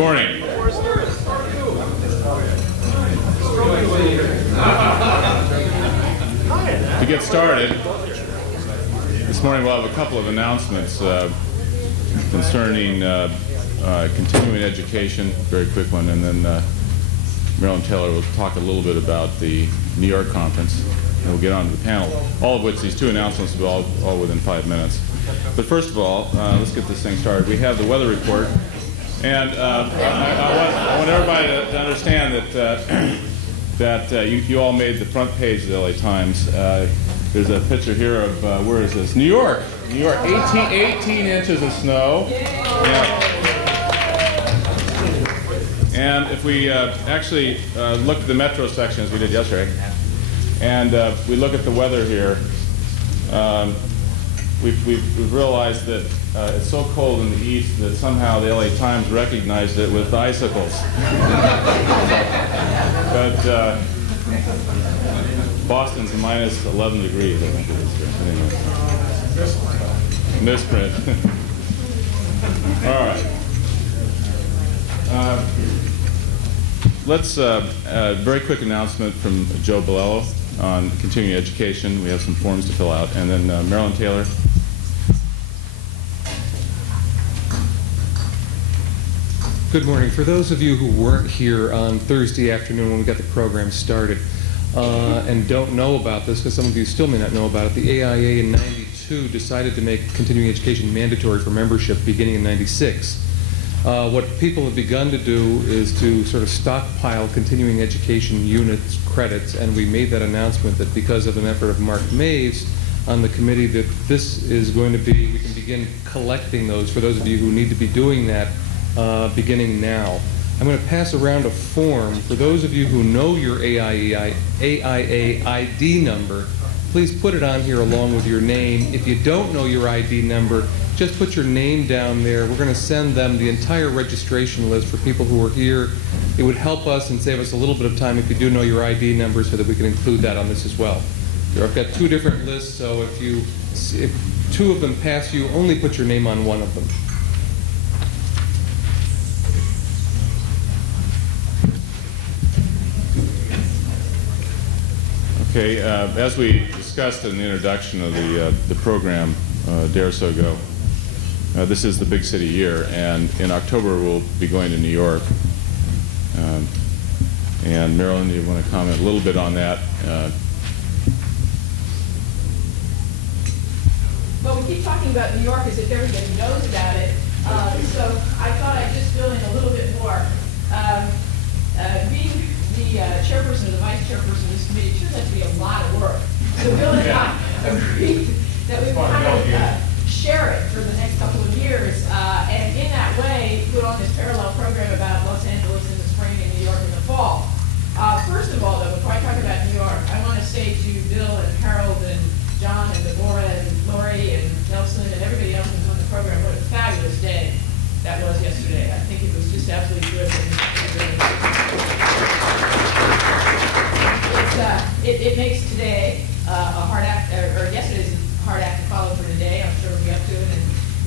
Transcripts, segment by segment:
morning. To get started, this morning we'll have a couple of announcements concerning continuing education, very quick one, and then Marilyn Taylor will talk a little bit about the New York conference, and we'll get on to the panel, all of which these two announcements will be all within 5 minutes. But first of all, let's get this thing started. We have the weather report, and I want everybody to understand that you all made the front page of the LA Times. There's a picture here of, where is this? New York. New York, 18 inches of snow. Yeah. And if we actually look at the metro section as we did yesterday, and we look at the weather here, we've realized that it's so cold in the east that somehow the LA Times recognized it with icicles. But Boston's minus 11 degrees, I think it is. Anyway. Misprint. All right. Let's very quick announcement from Joe Bolello on continuing education. We have some forms to fill out, and then Marilyn Taylor. Good morning. For those of you who weren't here on Thursday afternoon when we got the program started and don't know about this, because some of you still may not know about it, the AIA in '92 decided to make continuing education mandatory for membership beginning in '96. What people have begun to do is to sort of stockpile continuing education units, credits, and we made that announcement that because of an effort of Mark Maves on the committee that this is going to be, we can begin collecting those for those of you who need to be doing that beginning now. I'm going to pass around a form for those of you who know your AIA ID number. Please put it on here along with your name. If you don't know your ID number, just put your name down there. We're going to send them the entire registration list for people who are here. It would help us and save us a little bit of time if you do know your ID number so that we can include that on this as well. Here, I've got two different lists, so if two of them pass you, only put your name on one of them. Okay, as we discussed in the introduction of the program a day or so ago, this is the big city year, and in October we'll be going to New York. And Marilyn, you want to comment a little bit on that? Well, we keep talking about New York as if everybody knows about it, so I thought I'd just fill in a little bit more. Being the chairperson or the vice chairperson of this committee turns out to be a lot of work. So Bill and I agreed that we would kind of share it for the next couple of years, and in that way put on this parallel program about Los Angeles in the spring and New York in the fall. First of all, though, before I talk about New York, I want to say to Bill and Harold and John and Deborah and Lori and Nelson and everybody else who's on the program, what a fabulous day that was yesterday. I think it was just absolutely good. It makes today a hard act, or yesterday's a hard act to follow for today. I'm sure we'll be up to it. And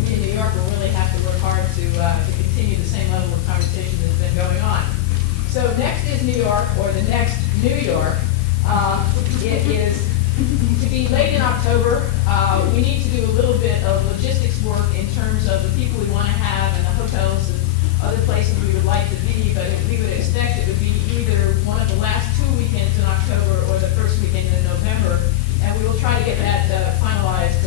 we in New York will really have to work hard to continue the same level of conversation that's been going on. So next is New York, or the next New York. It is to be late in October. We need to do a little bit of logistics work in terms of the people we want to have and the hotels and other places we would like to be, but we would expect it would be either one of the last 2 weekends in October or the first weekend in November, and we will try to get that finalized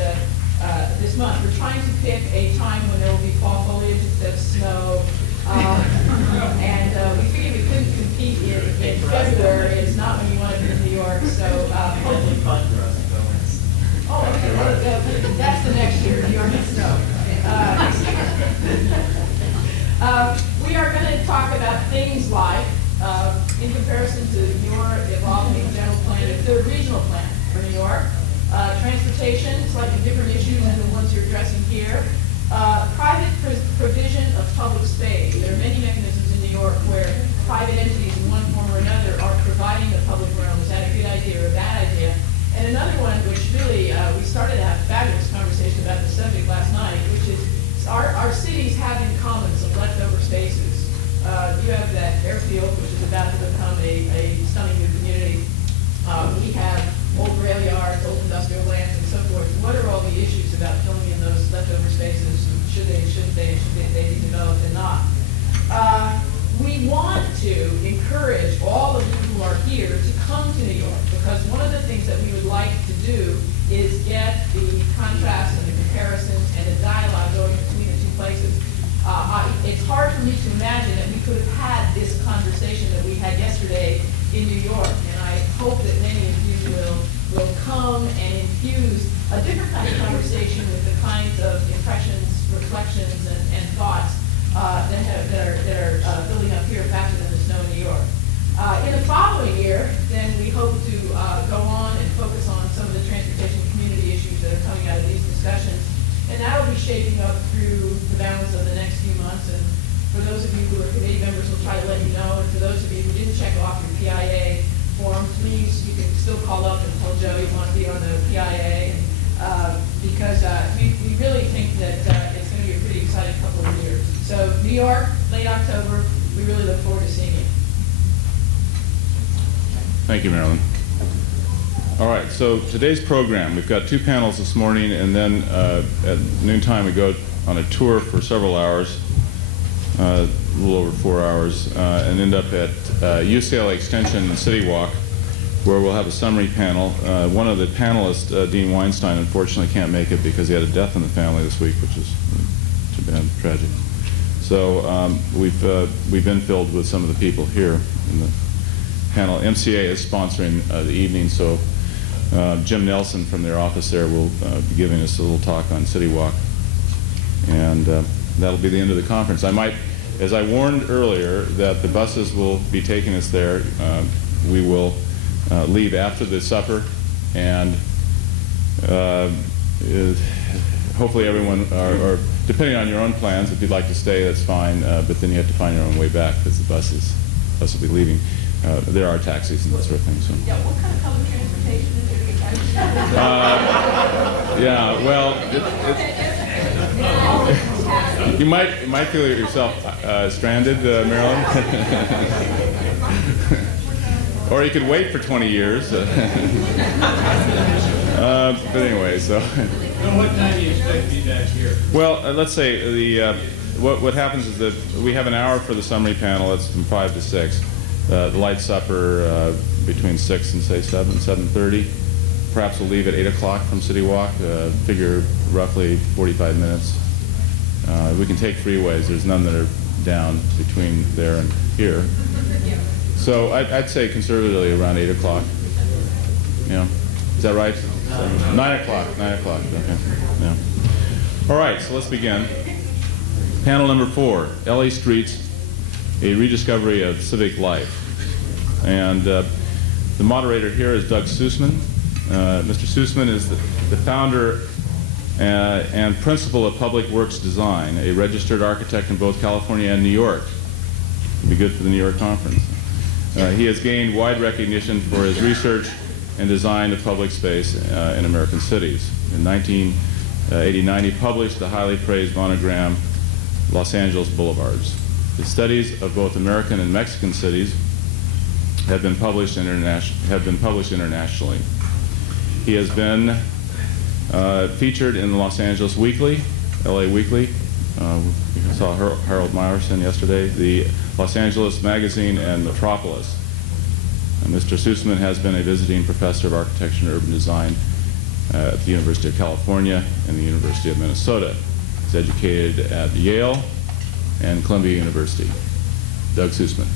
this month. We're trying to pick a time when there will be fall foliage instead of snow, and we figured we couldn't compete in February. It's not when you want to be in New York, so hopefully fun for us to go in. Oh, okay, well, that's the next year, New York and snow. We are going to talk about things like, in comparison to your evolving general plan, a third regional plan for New York, transportation, slightly different issues than the ones you're addressing here, private provision of public space. There are many mechanisms in New York where private entities in one form or another are providing the public realm. Is that a good idea or a bad idea? And another one, which really, we started to have a fabulous conversation about the subject last night, which is our cities have in common some leftover spaces. you have that airfield, which is about to become a stunning new community. We have old rail yards, old industrial lands, and so forth. What are all the issues about filling in those leftover spaces? Should they, shouldn't they, should they be developed and not? We want to encourage all of you who are here to come to New York, because one of the things that we would like to do is get the contrast and the comparisons and the dialogue going between the two places. It's hard for me to imagine that we could have had this conversation that we had yesterday in New York, and I hope that many of you will come and infuse a different kind of conversation with the kinds of impressions, reflections, and thoughts that are building up here faster than the snow in New York. In the following year, then we hope to go on and focus on some of the transportation community issues that are coming out of these discussions. And that will be shaping up through the balance of the next few months. And for those of you who are committee members, we'll try to let you know. And for those of you who didn't check off your PIA form, please, you can still call up and tell Joe you want to be on the PIA. Because we really think that it's going to be a pretty exciting couple of years. So New York, late October, we really look forward to seeing you. Thank you, Marilyn. All right, so today's program, we've got two panels this morning, and then at noontime we go on a tour for several hours, a little over 4 hours, and end up at UCLA Extension and City Walk, where we'll have a summary panel. One of the panelists, Dean Weinstein, unfortunately can't make it because he had a death in the family this week, which is too bad, tragic. So we've been filled with some of the people here in the panel. MCA is sponsoring the evening, so Jim Nelson from their office there will be giving us a little talk on City Walk, and that'll be the end of the conference. I might, as I warned earlier, that the buses will be taking us there. We will leave after the supper, and hopefully everyone, or depending on your own plans, if you'd like to stay, that's fine, but then you have to find your own way back because the bus will be leaving. There are taxis and that sort of thing. So. Yeah, what kind of public transportation is there to get taxis? Yeah, well, you might feel yourself stranded, Marilyn. Or you could wait for 20 years. But anyway, so. What time do you expect to be back here? Well, let's say what happens is that we have an hour for the summary panel. It's from 5 to 6. The light supper between 6 and say 7:30. Perhaps we'll leave at 8 o'clock from City Walk. Figure roughly 45 minutes. We can take freeways. There's none that are down between there and here. So I'd say conservatively around 8 o'clock. Yeah, is that right? 9 o'clock. 9 o'clock. Okay. Yeah. All right. So let's begin. Panel number 4: LA Streets, a rediscovery of civic life. And the moderator here is Doug Suisman. Mr. Suisman is the founder and principal of Public Works Design, a registered architect in both California and New York. It'd be good for the New York conference. He has gained wide recognition for his research and design of public space in American cities. In 1989, he published the highly praised monogram, Los Angeles Boulevards. His studies of both American and Mexican cities have been published internationally. He has been featured in the Los Angeles Weekly, LA Weekly. We saw Harold Meyerson yesterday, the Los Angeles Magazine, and Metropolis. Mr. Suisman has been a visiting professor of architecture and urban design at the University of California and the University of Minnesota. He's educated at Yale and Columbia University. Doug Suisman.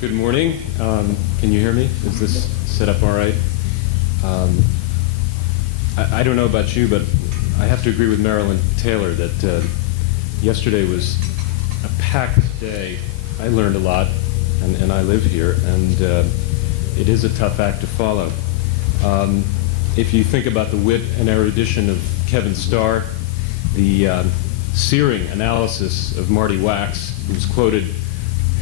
Good morning. Can you hear me? Is this set up all right? I don't know about you, but I have to agree with Marilyn Taylor that yesterday was a packed day. I learned a lot, and I live here, and it is a tough act to follow. If you think about the wit and erudition of Kevin Starr, the searing analysis of Marty Wax, who's quoted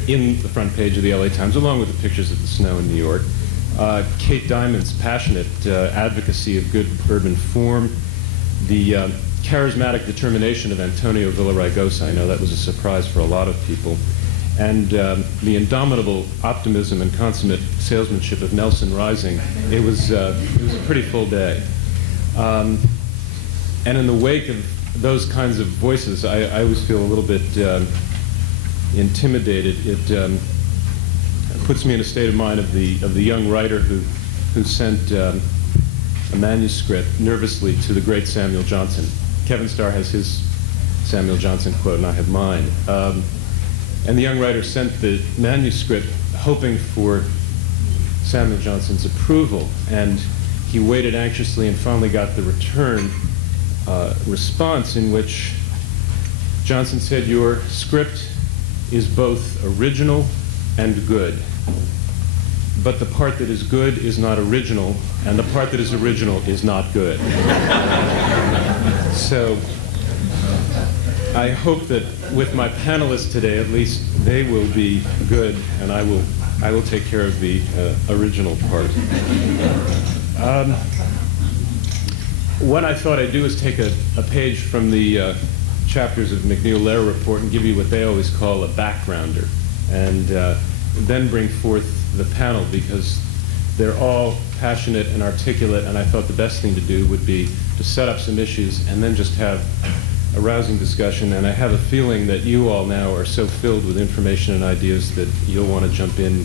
in the front page of the LA Times, along with the pictures of the snow in New York, Kate Diamond's passionate advocacy of good urban form, the charismatic determination of Antonio Villaraigosa. I know that was a surprise for a lot of people. And the indomitable optimism and consummate salesmanship of Nelson Rising. It was a pretty full day. And in the wake of those kinds of voices, I always feel a little bit intimidated. It puts me in a state of mind of the young writer who sent a manuscript nervously to the great Samuel Johnson. Kevin Starr has his Samuel Johnson quote, and I have mine. And the young writer sent the manuscript hoping for Samuel Johnson's approval, and he waited anxiously and finally got the return response in which Johnson said, "Your script is both original and good. But the part that is good is not original, and the part that is original is not good." So I hope that with my panelists today, at least they will be good, and I will take care of the original part. What I thought I'd do is take a page from the chapters of McNeil-Lehrer report and give you what they always call a backgrounder, and then bring forth the panel, because they're all passionate and articulate, and I thought the best thing to do would be to set up some issues and then just have a rousing discussion. And I have a feeling that you all now are so filled with information and ideas that you'll want to jump in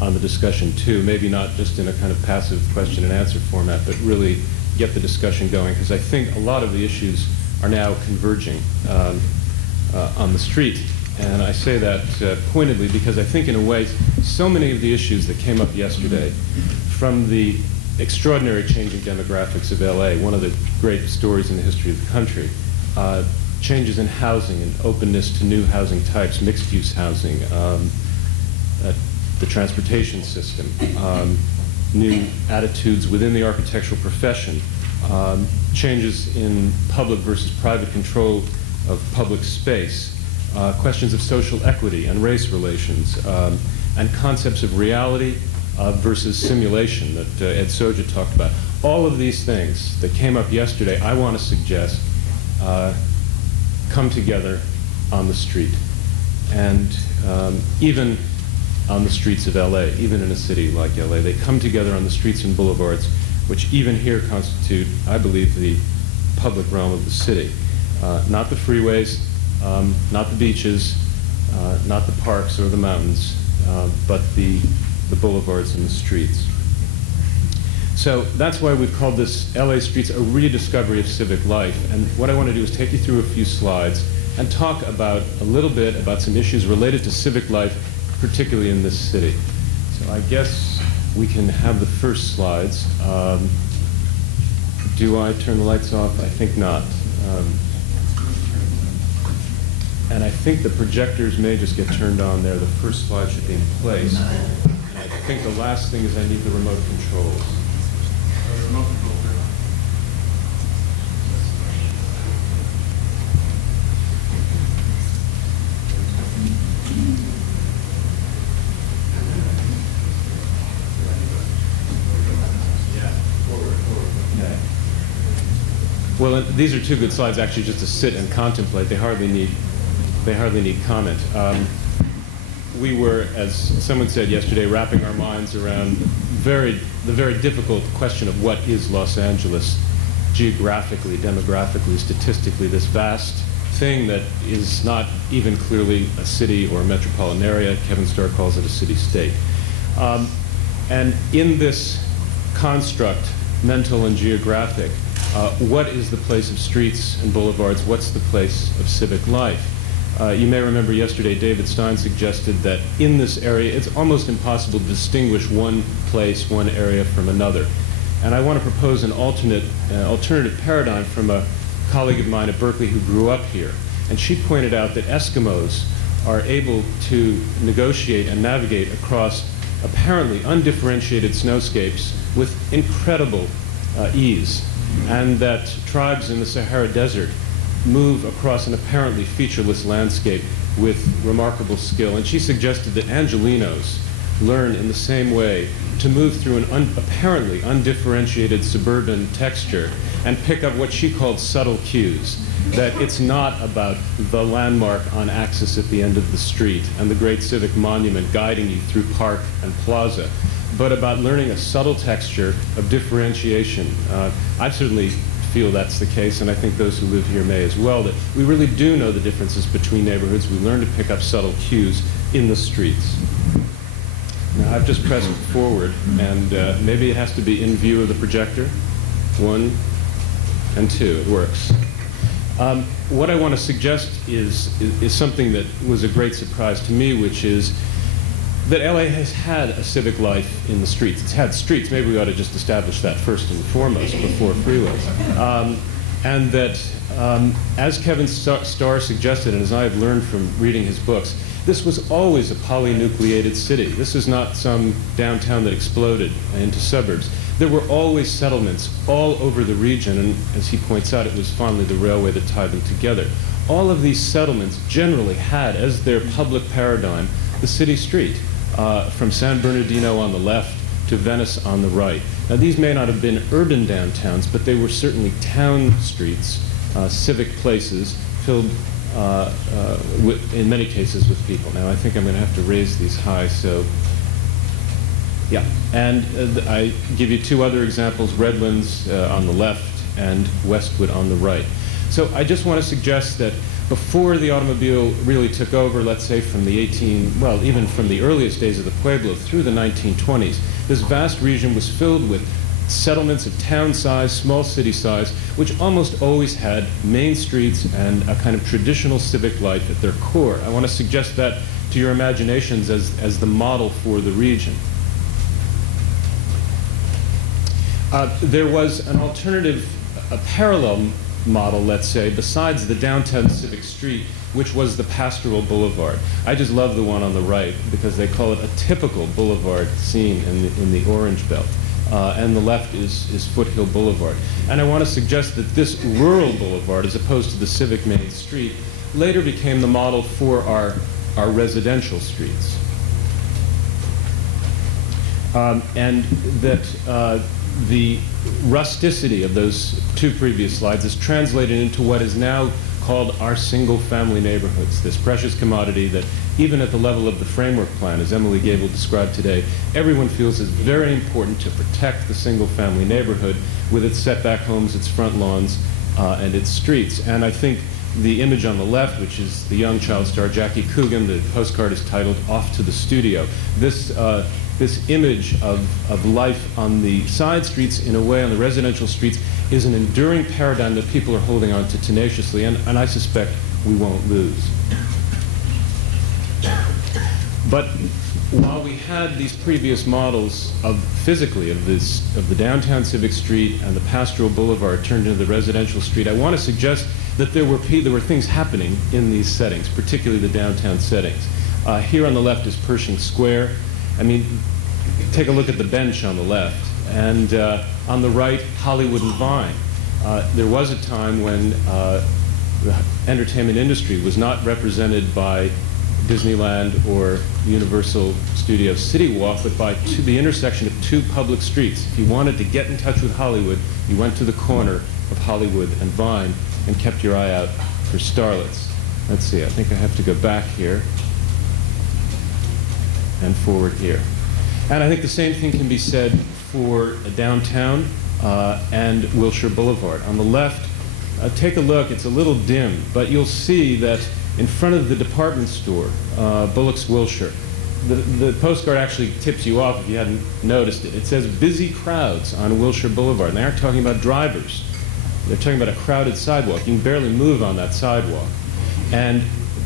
on the discussion too, maybe not just in a kind of passive question and answer format, but really get the discussion going, because I think a lot of the issues are now converging on the street. And I say that pointedly because I think in a way so many of the issues that came up yesterday, from the extraordinary changing demographics of LA, one of the great stories in the history of the country, changes in housing and openness to new housing types, mixed-use housing, the transportation system, new attitudes within the architectural profession, changes in public versus private control of public space, questions of social equity and race relations, and concepts of reality versus simulation that Ed Soja talked about. All of these things that came up yesterday, I want to suggest come together on the street. And even on the streets of LA, even in a city like LA, they come together on the streets and boulevards, which even here constitute, I believe, the public realm of the city. Not the freeways, not the beaches, not the parks or the mountains, but the boulevards and the streets. So that's why we've called this LA Streets a rediscovery of civic life. And what I want to do is take you through a few slides and talk about a little bit about some issues related to civic life, particularly in this city. So I guess we can have the first slides. Do I turn the lights off? I think not. And I think the projectors may just get turned on there. The first slide should be in place. And I think the last thing is I need the remote controls. Well, these are two good slides actually just to sit and contemplate. They hardly need comment. We were, as someone said yesterday, wrapping our minds around the very difficult question of what is Los Angeles geographically, demographically, statistically, this vast thing that is not even clearly a city or a metropolitan area. Kevin Starr calls it a city-state. And in this construct, mental and geographic, what is the place of streets and boulevards? What's the place of civic life? You may remember yesterday David Stein suggested that in this area it's almost impossible to distinguish one place, one area from another. And I want to propose an alternative paradigm from a colleague of mine at Berkeley who grew up here. And she pointed out that Eskimos are able to negotiate and navigate across apparently undifferentiated snowscapes with incredible ease, and that tribes in the Sahara Desert move across an apparently featureless landscape with remarkable skill. And she suggested that Angelenos learn in the same way to move through an apparently undifferentiated suburban texture and pick up what she called subtle cues, that it's not about the landmark on axis at the end of the street and the great civic monument guiding you through park and plaza, but about learning a subtle texture of differentiation. I certainly feel that's the case, and I think those who live here may as well, that we really do know the differences between neighborhoods. We learn to pick up subtle cues in the streets. Now, I've just pressed forward, and maybe it has to be in view of the projector. 1 and 2, it works. What I want to suggest is something that was a great surprise to me, which is that LA has had a civic life in the streets. It's had streets. Maybe we ought to just establish that first and foremost before freeways. And that, as Kevin Starr suggested, and as I have learned from reading his books, this was always a polynucleated city. This is not some downtown that exploded into suburbs. There were always settlements all over the region, and as he points out, it was finally the railway that tied them together. All of these settlements generally had as their public paradigm the city street, from San Bernardino on the left to Venice on the right. Now, these may not have been urban downtowns, but they were certainly town streets, civic places filled in many cases with people. Now, I think I'm going to have to raise these high, so yeah. And I give you 2 other examples, Redlands on the left and Westwood on the right. So I just want to suggest that before the automobile really took over, let's say from the even from the earliest days of the Pueblo through the 1920s, this vast region was filled with settlements of town size, small city size, which almost always had main streets and a kind of traditional civic life at their core. I want to suggest that to your imaginations as the model for the region. There was an alternative, a parallel model, let's say, besides the downtown civic street, which was the pastoral boulevard. I just love the one on the right because they call it a typical boulevard scene in the Orange Belt. And the left is Foothill Boulevard. And I want to suggest that this rural boulevard, as opposed to the civic main street, later became the model for our residential streets. And that the rusticity of those 2 previous slides is translated into what is now called our single-family neighborhoods, this precious commodity that even at the level of the framework plan, as Emily Gable described today, everyone feels is very important to protect the single-family neighborhood with its setback homes, its front lawns, and its streets. And I think the image on the left, which is the young child star Jackie Coogan, the postcard is titled "Off to the Studio." This image of life on the side streets, in a way on the residential streets, is an enduring paradigm that people are holding on to tenaciously, and I suspect we won't lose. But while we had these previous models of the downtown civic street and the pastoral boulevard turned into the residential street, I want to suggest that there were things happening in these settings, particularly the downtown settings. Here on the left is Pershing Square. I mean, take a look at the bench on the left, and on the right, Hollywood and Vine. There was a time when the entertainment industry was not represented by Disneyland or Universal Studios City Walk, but by the intersection of 2 public streets. If you wanted to get in touch with Hollywood, you went to the corner of Hollywood and Vine and kept your eye out for starlets. Let's see, I think I have to go back here and forward here. And I think the same thing can be said for downtown and Wilshire Boulevard. On the left, take a look, it's a little dim, but you'll see that in front of the department store, Bullock's Wilshire, the postcard actually tips you off if you hadn't noticed it. It says busy crowds on Wilshire Boulevard, and they aren't talking about drivers. They're talking about a crowded sidewalk. You can barely move on that sidewalk. And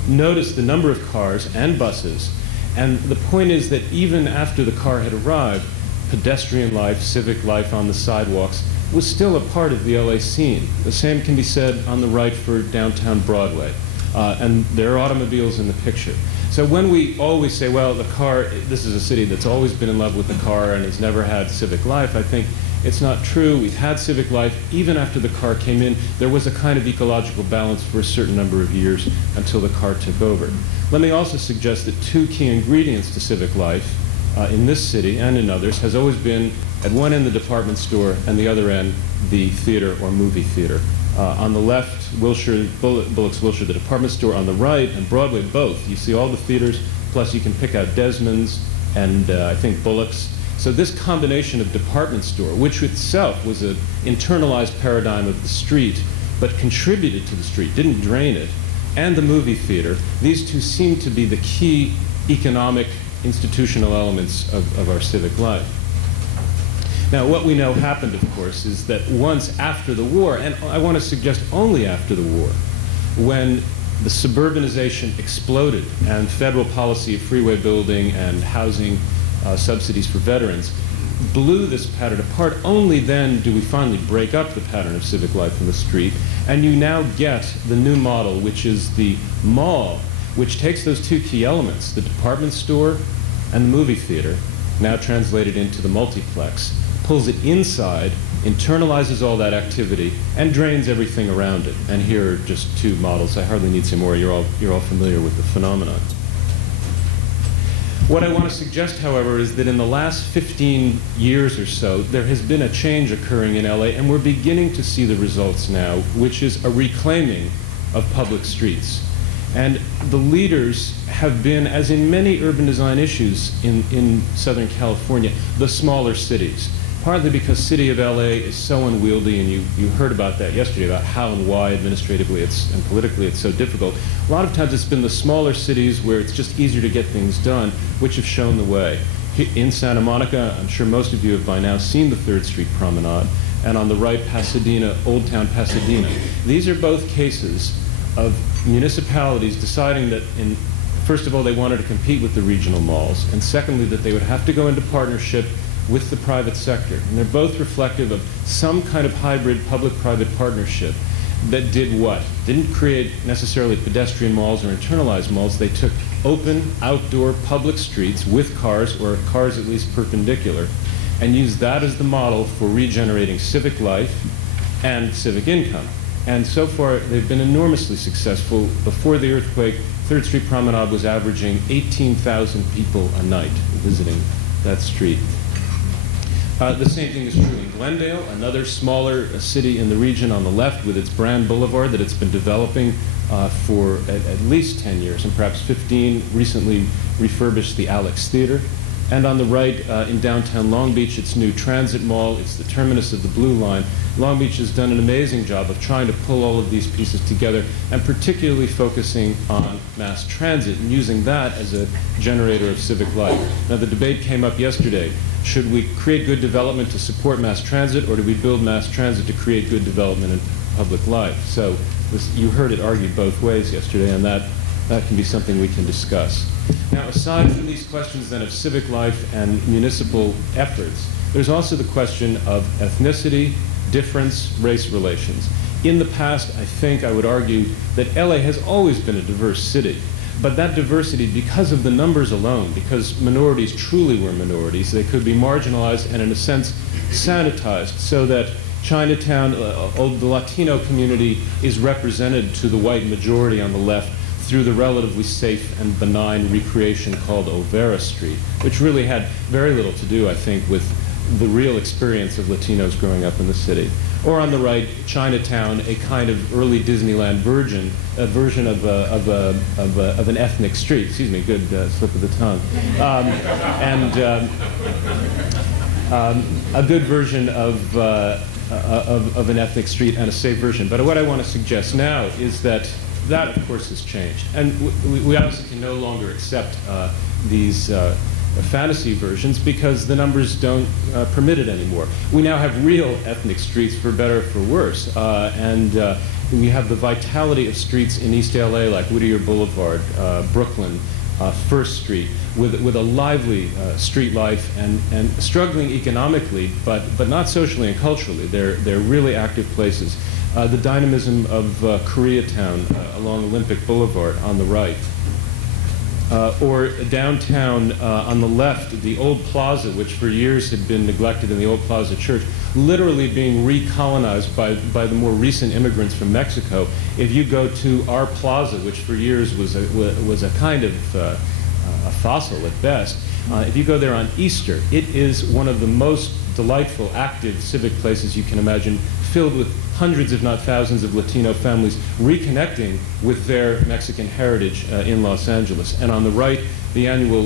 notice the number of cars and buses. And the point is that even after the car had arrived, pedestrian life, civic life on the sidewalks was still a part of the LA scene. The same can be said on the right for downtown Broadway. And there are automobiles in the picture. So when we always say, well, the car, this is a city that's always been in love with the car and has never had civic life, I think it's not true. We've had civic life. Even after the car came in, there was a kind of ecological balance for a certain number of years until the car took over. Let me also suggest that 2 key ingredients to civic life in this city and in others has always been at one end the department store and the other end the theater or movie theater. On the left, Bullock's Wilshire, the department store. On the right, and Broadway, both. You see all the theaters, plus you can pick out Desmond's and I think Bullock's. So this combination of department store, which itself was an internalized paradigm of the street, but contributed to the street, didn't drain it, and the movie theater, these two seem to be the key economic institutional elements of our civic life. Now, what we know happened, of course, is that once after the war, and I want to suggest only after the war, when the suburbanization exploded and federal policy of freeway building and housing subsidies for veterans blew this pattern apart, only then do we finally break up the pattern of civic life in the street, and you now get the new model, which is the mall, which takes those two key elements, the department store and the movie theater, now translated into the multiplex, pulls it inside, internalizes all that activity, and drains everything around it. And here are just two models. I hardly need some more. You're all familiar with the phenomenon. What I want to suggest, however, is that in the last 15 years or so, there has been a change occurring in LA, and we're beginning to see the results now, which is a reclaiming of public streets. And the leaders have been, as in many urban design issues in Southern California, the smaller cities. Partly because City of LA is so unwieldy, and you heard about that yesterday, about how and why administratively and politically it's so difficult. A lot of times it's been the smaller cities where it's just easier to get things done, which have shown the way. In Santa Monica, I'm sure most of you have by now seen the 3rd Street Promenade, and on the right, Pasadena, Old Town Pasadena. These are both cases of municipalities deciding that, first of all, they wanted to compete with the regional malls, and secondly, that they would have to go into partnership with the private sector. And they're both reflective of some kind of hybrid public-private partnership that did what? Didn't create necessarily pedestrian malls or internalized malls. They took open, outdoor, public streets with cars, or cars at least perpendicular, and used that as the model for regenerating civic life and civic income. And so far, they've been enormously successful. Before the earthquake, 3rd Street Promenade was averaging 18,000 people a night visiting that street. The same thing is true in Glendale, another smaller city in the region on the left with its Brand Boulevard that it's been developing for at least 10 years and perhaps 15, recently refurbished the Alex Theater. And on the right, in downtown Long Beach, its new transit mall, it's the terminus of the Blue Line. Long Beach has done an amazing job of trying to pull all of these pieces together, and particularly focusing on mass transit and using that as a generator of civic life. Now, the debate came up yesterday. Should we create good development to support mass transit, or do we build mass transit to create good development in public life? So you heard it argued both ways yesterday, and that can be something we can discuss. Now, aside from these questions then of civic life and municipal efforts, there's also the question of ethnicity, difference, race relations. In the past, I think I would argue that LA has always been a diverse city. But that diversity, because of the numbers alone, because minorities truly were minorities, they could be marginalized and in a sense sanitized, so that Chinatown, the Latino community, is represented to the white majority on the left through the relatively safe and benign recreation called Olvera Street, which really had very little to do, I think, with the real experience of Latinos growing up in the city. Or on the right, Chinatown, a kind of early Disneyland version of an ethnic street. Excuse me, good slip of the tongue. A good version of an ethnic street and a safe version. But what I want to suggest now is that, of course, has changed. And we obviously can no longer accept these fantasy versions because the numbers don't permit it anymore. We now have real ethnic streets, for better or for worse. And we have the vitality of streets in East LA like Whittier Boulevard, Brooklyn, First Street, with a lively street life and struggling economically, but not socially and culturally. They're really active places. The dynamism of Koreatown along Olympic Boulevard on the right. Or downtown on the left, the old plaza, which for years had been neglected in the old Plaza Church, literally being recolonized by the more recent immigrants from Mexico. If you go to our plaza, which for years was a kind of a fossil at best. If you go there on Easter, it is one of the most delightful, active civic places you can imagine, filled with hundreds, if not thousands, of Latino families reconnecting with their Mexican heritage in Los Angeles. And on the right, the annual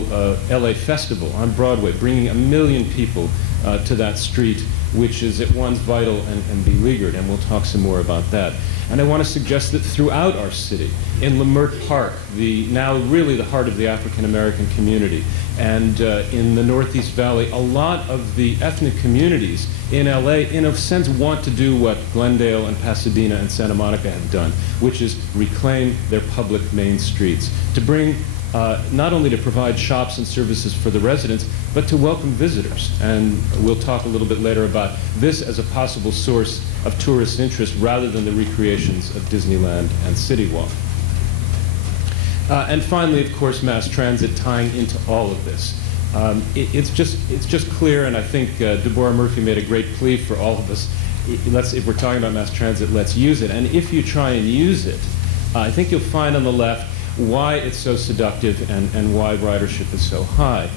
LA Festival on Broadway, bringing 1 million people to that street, which is at once vital and beleaguered, and we'll talk some more about that. And I want to suggest that throughout our city, in Leimert Park, now really the heart of the African-American community, and in the Northeast Valley, a lot of the ethnic communities in LA, in a sense, want to do what Glendale and Pasadena and Santa Monica have done, which is reclaim their public main streets, to bring not only to provide shops and services for the residents, but to welcome visitors. And we'll talk a little bit later about this as a possible source of tourist interest rather than the recreations of Disneyland and City Walk. And finally, of course, mass transit tying into all of this. It's just clear, and I think Deborah Murphy made a great plea for all of us. If we're talking about mass transit, let's use it. And if you try and use it, I think you'll find on the left why it's so seductive and why ridership is so high.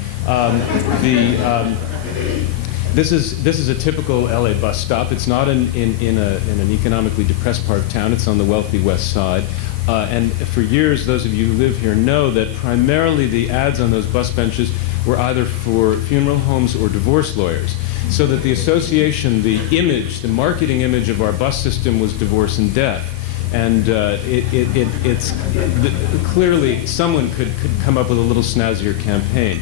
This is a typical LA bus stop. It's not in an economically depressed part of town. It's on the wealthy west side. And for years, those of you who live here know that primarily the ads on those bus benches were either for funeral homes or divorce lawyers. So that the association, the image, the marketing image of our bus system was divorce and death. And clearly someone could come up with a little snazzier campaign.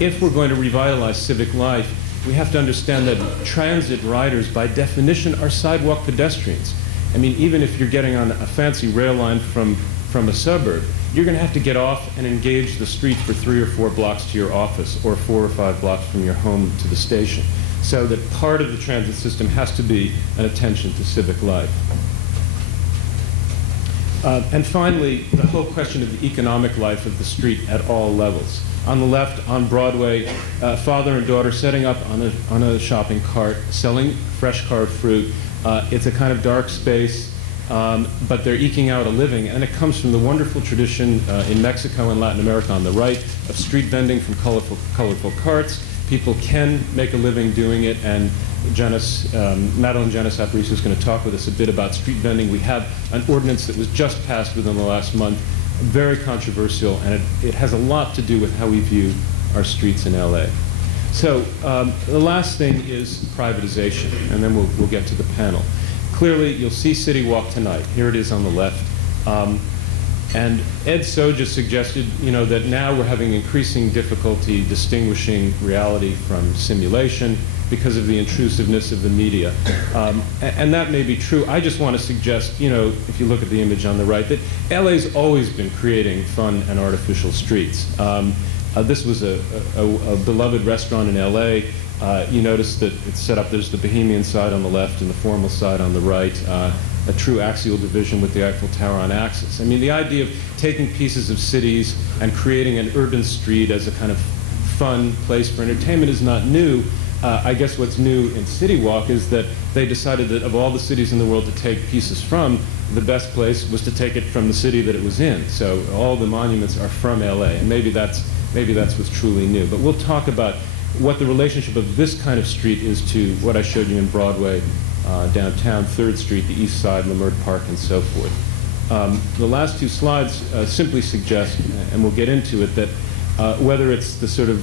If we're going to revitalize civic life, we have to understand that transit riders, by definition, are sidewalk pedestrians. I mean, even if you're getting on a fancy rail line from a suburb, you're going to have to get off and engage the street for 3 or 4 blocks to your office, or 4 or 5 blocks from your home to the station. So that part of the transit system has to be an attention to civic life. And finally, the whole question of the economic life of the street at all levels. On the left, on Broadway, father and daughter setting up on a shopping cart, selling fresh carved fruit. It's a kind of dark space, but they're eking out a living, and it comes from the wonderful tradition in Mexico and Latin America on the right of street vending from colorful carts. People can make a living doing it, and Madeline Janis-Aparicio is going to talk with us a bit about street vending. We have an ordinance that was just passed within the last month, very controversial, and it has a lot to do with how we view our streets in LA. So the last thing is privatization, and then we'll get to the panel. Clearly, you'll see City Walk tonight. Here it is on the left. And Ed Soja suggested, that now we're having increasing difficulty distinguishing reality from simulation because of the intrusiveness of the media. And that may be true. I just want to suggest, if you look at the image on the right, that LA's always been creating fun and artificial streets. This was a beloved restaurant in LA. You notice that it's set up, there's the bohemian side on the left and the formal side on the right. A true axial division with the Eiffel Tower on axis. I mean, the idea of taking pieces of cities and creating an urban street as a kind of fun place for entertainment is not new. I guess what's new in City Walk is that they decided that of all the cities in the world to take pieces from, the best place was to take it from the city that it was in. So all the monuments are from LA, and maybe that's what's truly new. But we'll talk about what the relationship of this kind of street is to what I showed you in Broadway, downtown, 3rd Street, the East Side, Leimert Park, and so forth. The last 2 slides simply suggest, and we'll get into it, that whether it's the sort of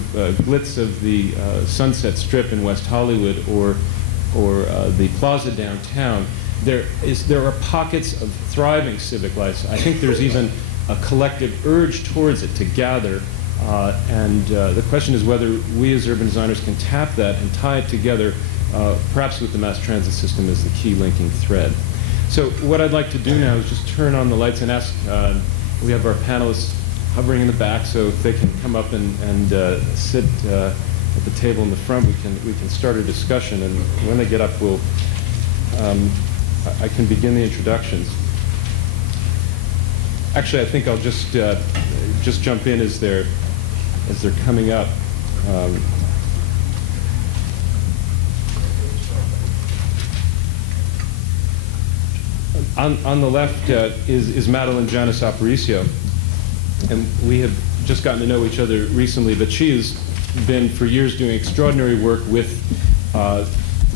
glitz of the Sunset Strip in West Hollywood or the plaza downtown, there are pockets of thriving civic life. I think there's even a collective urge towards it to gather, and the question is whether we as urban designers can tap that and tie it together, perhaps with the mass transit system as the key linking thread. So what I'd like to do now is just turn on the lights and ask, we have our panelists hovering in the back, so if they can come up and sit at the table in the front, we can start a discussion, and when they get up, I can begin the introductions. Actually, I think I'll just jump in as they're coming up. On the left is Madeline Janis-Aparicio, and we have just gotten to know each other recently, but she has been for years doing extraordinary work with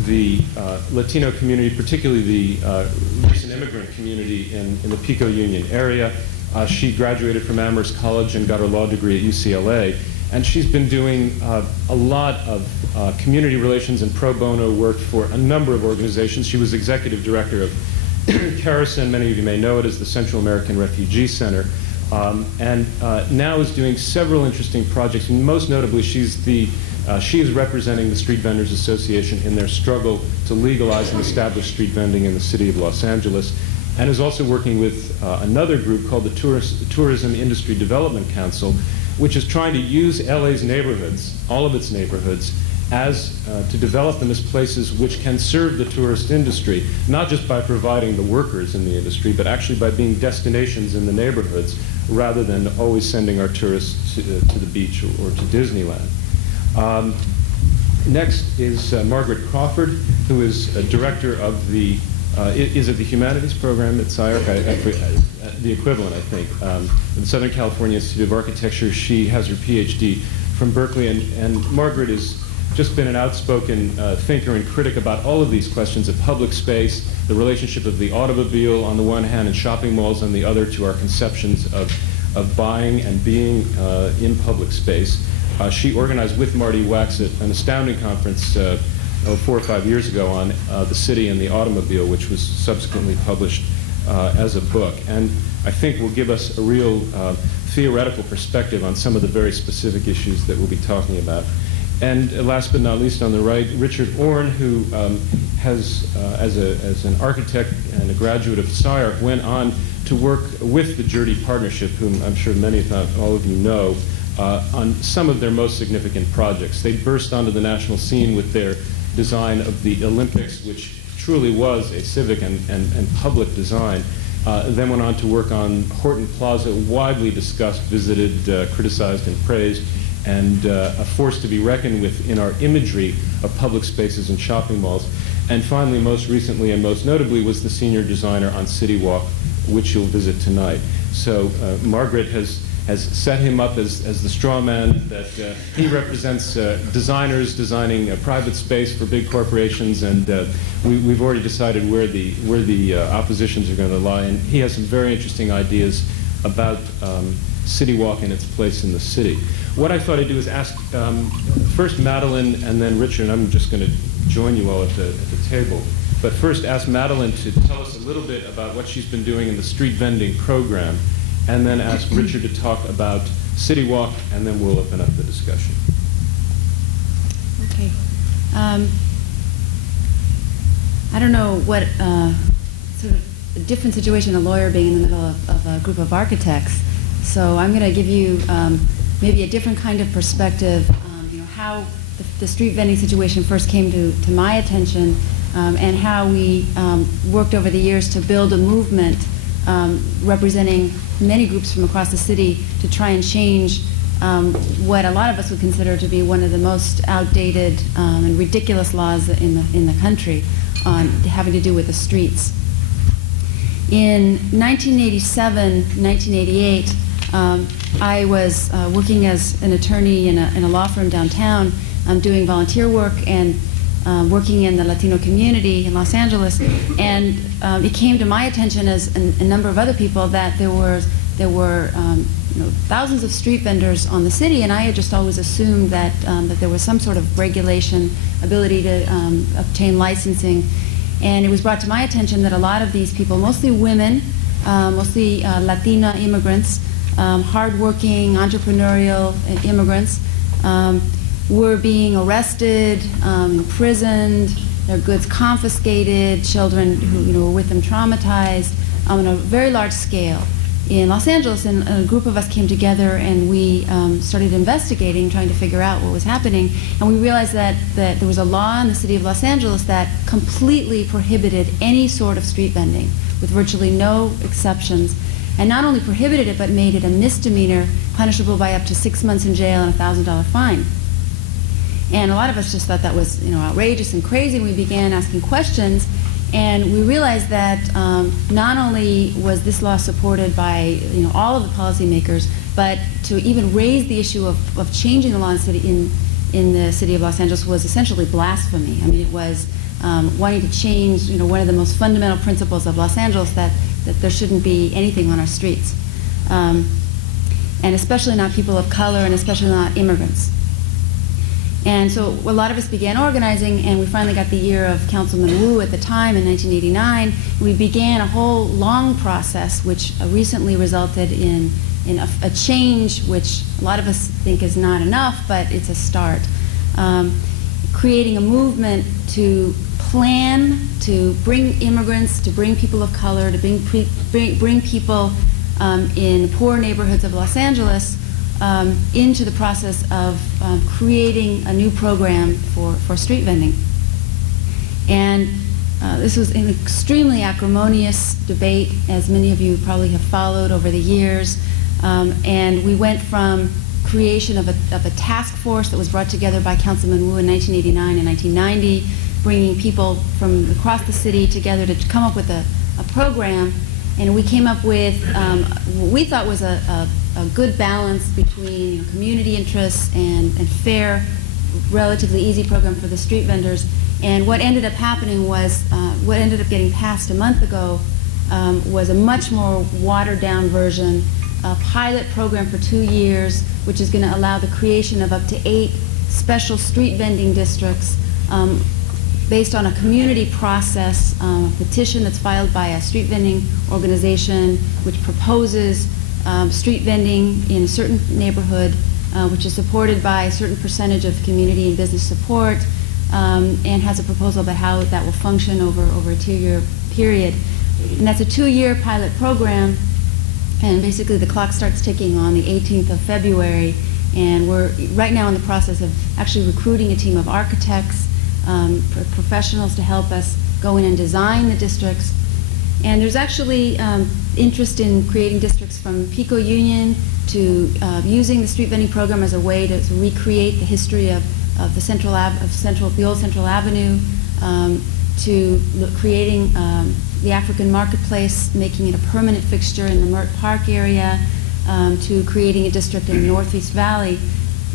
the Latino community, particularly the recent immigrant community in the Pico Union area. She graduated from Amherst College and got her law degree at UCLA. And she's been doing a lot of community relations and pro bono work for a number of organizations. She was executive director of CARISON, many of you may know it as the Central American Refugee Center, and now is doing several interesting projects. And most notably, she is representing the Street Vendors Association in their struggle to legalize and establish street vending in the city of Los Angeles, and is also working with another group called the Tourism Industry Development Council, which is trying to use LA's neighborhoods, all of its neighborhoods, as to develop them as places which can serve the tourist industry, not just by providing the workers in the industry, but actually by being destinations in the neighborhoods, rather than always sending our tourists to the beach or to Disneyland. Next is Margaret Crawford, who is director of the is it the Humanities Program at SCI-Arc? The equivalent, I think. The Southern California Institute of Architecture. She has her PhD from Berkeley, and Margaret has just been an outspoken thinker and critic about all of these questions of public space, the relationship of the automobile on the one hand and shopping malls on the other to our conceptions of buying and being in public space. She organized with Marty Wax an astounding conference 4 or 5 years ago on the city and the automobile, which was subsequently published as a book, and I think will give us a real theoretical perspective on some of the very specific issues that we'll be talking about. And last but not least, on the right, Richard Orne, who has, as an architect and a graduate of SCI-Arc, went on to work with the Jerde Partnership, whom I'm sure many, if not all of you know, on some of their most significant projects. They burst onto the national scene with their design of the Olympics, which truly was a civic and public design. Then went on to work on Horton Plaza, widely discussed, visited, criticized, and praised, and a force to be reckoned with in our imagery of public spaces and shopping malls. And finally, most recently and most notably, was the senior designer on City Walk, which you'll visit tonight. So Margaret has set him up as the straw man that he represents designers designing a private space for big corporations, and we've already decided where the oppositions are going to lie. And he has some very interesting ideas about City Walk and its place in the city. What I thought I'd do is ask first Madeline and then Richard, and I'm just going to join you all at the table. But first ask Madeline to tell us a little bit about what she's been doing in the street vending program, and then ask Richard to talk about City Walk, and then we'll open up the discussion. Okay. I don't know what sort of a different situation a lawyer being in the middle of a group of architects. So I'm going to give you maybe a different kind of perspective, how the street vending situation first came to my attention, and how we worked over the years to build a movement representing many groups from across the city to try and change what a lot of us would consider to be one of the most outdated and ridiculous laws in the country on having to do with the streets. In 1987, 1988, I was working as an attorney in a law firm downtown, doing volunteer work and working in the Latino community in Los Angeles, and it came to my attention, as a number of other people, that there were thousands of street vendors on the city, and I had just always assumed that there was some sort of regulation, ability to obtain licensing, and it was brought to my attention that a lot of these people, mostly women, mostly Latina immigrants, hardworking, entrepreneurial immigrants, were being arrested, imprisoned, their goods confiscated, children who were with them traumatized on a very large scale in Los Angeles. And a group of us came together and we started investigating, trying to figure out what was happening. And we realized that there was a law in the city of Los Angeles that completely prohibited any sort of street vending, with virtually no exceptions. And not only prohibited it, but made it a misdemeanor, punishable by up to 6 months in jail and a $1,000 fine. And a lot of us just thought that was outrageous and crazy, and we began asking questions. And we realized that not only was this law supported by all of the policymakers, but to even raise the issue of changing the law in the city of Los Angeles was essentially blasphemy. I mean, it was wanting to change one of the most fundamental principles of Los Angeles, that there shouldn't be anything on our streets. And especially not people of color, and especially not immigrants. And so a lot of us began organizing, and we finally got the ear of Councilman Wu at the time in 1989. We began a whole long process, which recently resulted in a change, which a lot of us think is not enough, but it's a start. Creating a movement to plan, to bring immigrants, to bring people of color, to bring people in poor neighborhoods of Los Angeles into the process of creating a new program for street vending. And this was an extremely acrimonious debate, as many of you probably have followed over the years. And we went from creation of a task force that was brought together by Councilman Wu in 1989 and 1990, bringing people from across the city together to come up with a program. And we came up with what we thought was a good balance between community interests and fair, relatively easy program for the street vendors. And what ended up happening was, what ended up getting passed a month ago was a much more watered-down version, a pilot program for 2 years, which is going to allow the creation of up to 8 special street vending districts based on a community process, petition that's filed by a street vending organization which proposes street vending in a certain neighborhood, which is supported by a certain percentage of community and business support, and has a proposal about how that will function over a 2-year period. And that's a 2-year pilot program, and basically the clock starts ticking on the 18th of February, and we're right now in the process of actually recruiting a team of architects, professionals to help us go in and design the districts. And there's actually interest in creating districts from Pico Union to using the street vending program as a way to recreate the history of the old Central Avenue, to creating the African marketplace, making it a permanent fixture in the Mert Park area, to creating a district in the Northeast Valley.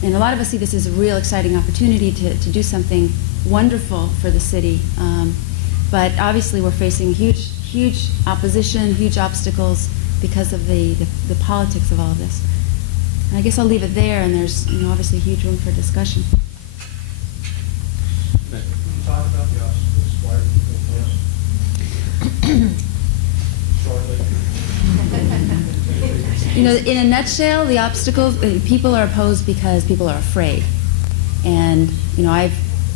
And a lot of us see this as a real exciting opportunity to do something wonderful for the city. But obviously we're facing huge opposition, huge obstacles because of the politics of all of this. And I guess I'll leave it there, and there's obviously huge room for discussion. Can you talk about the obstacles? Why are people opposed? In a nutshell, the obstacles, people are opposed because people are afraid. And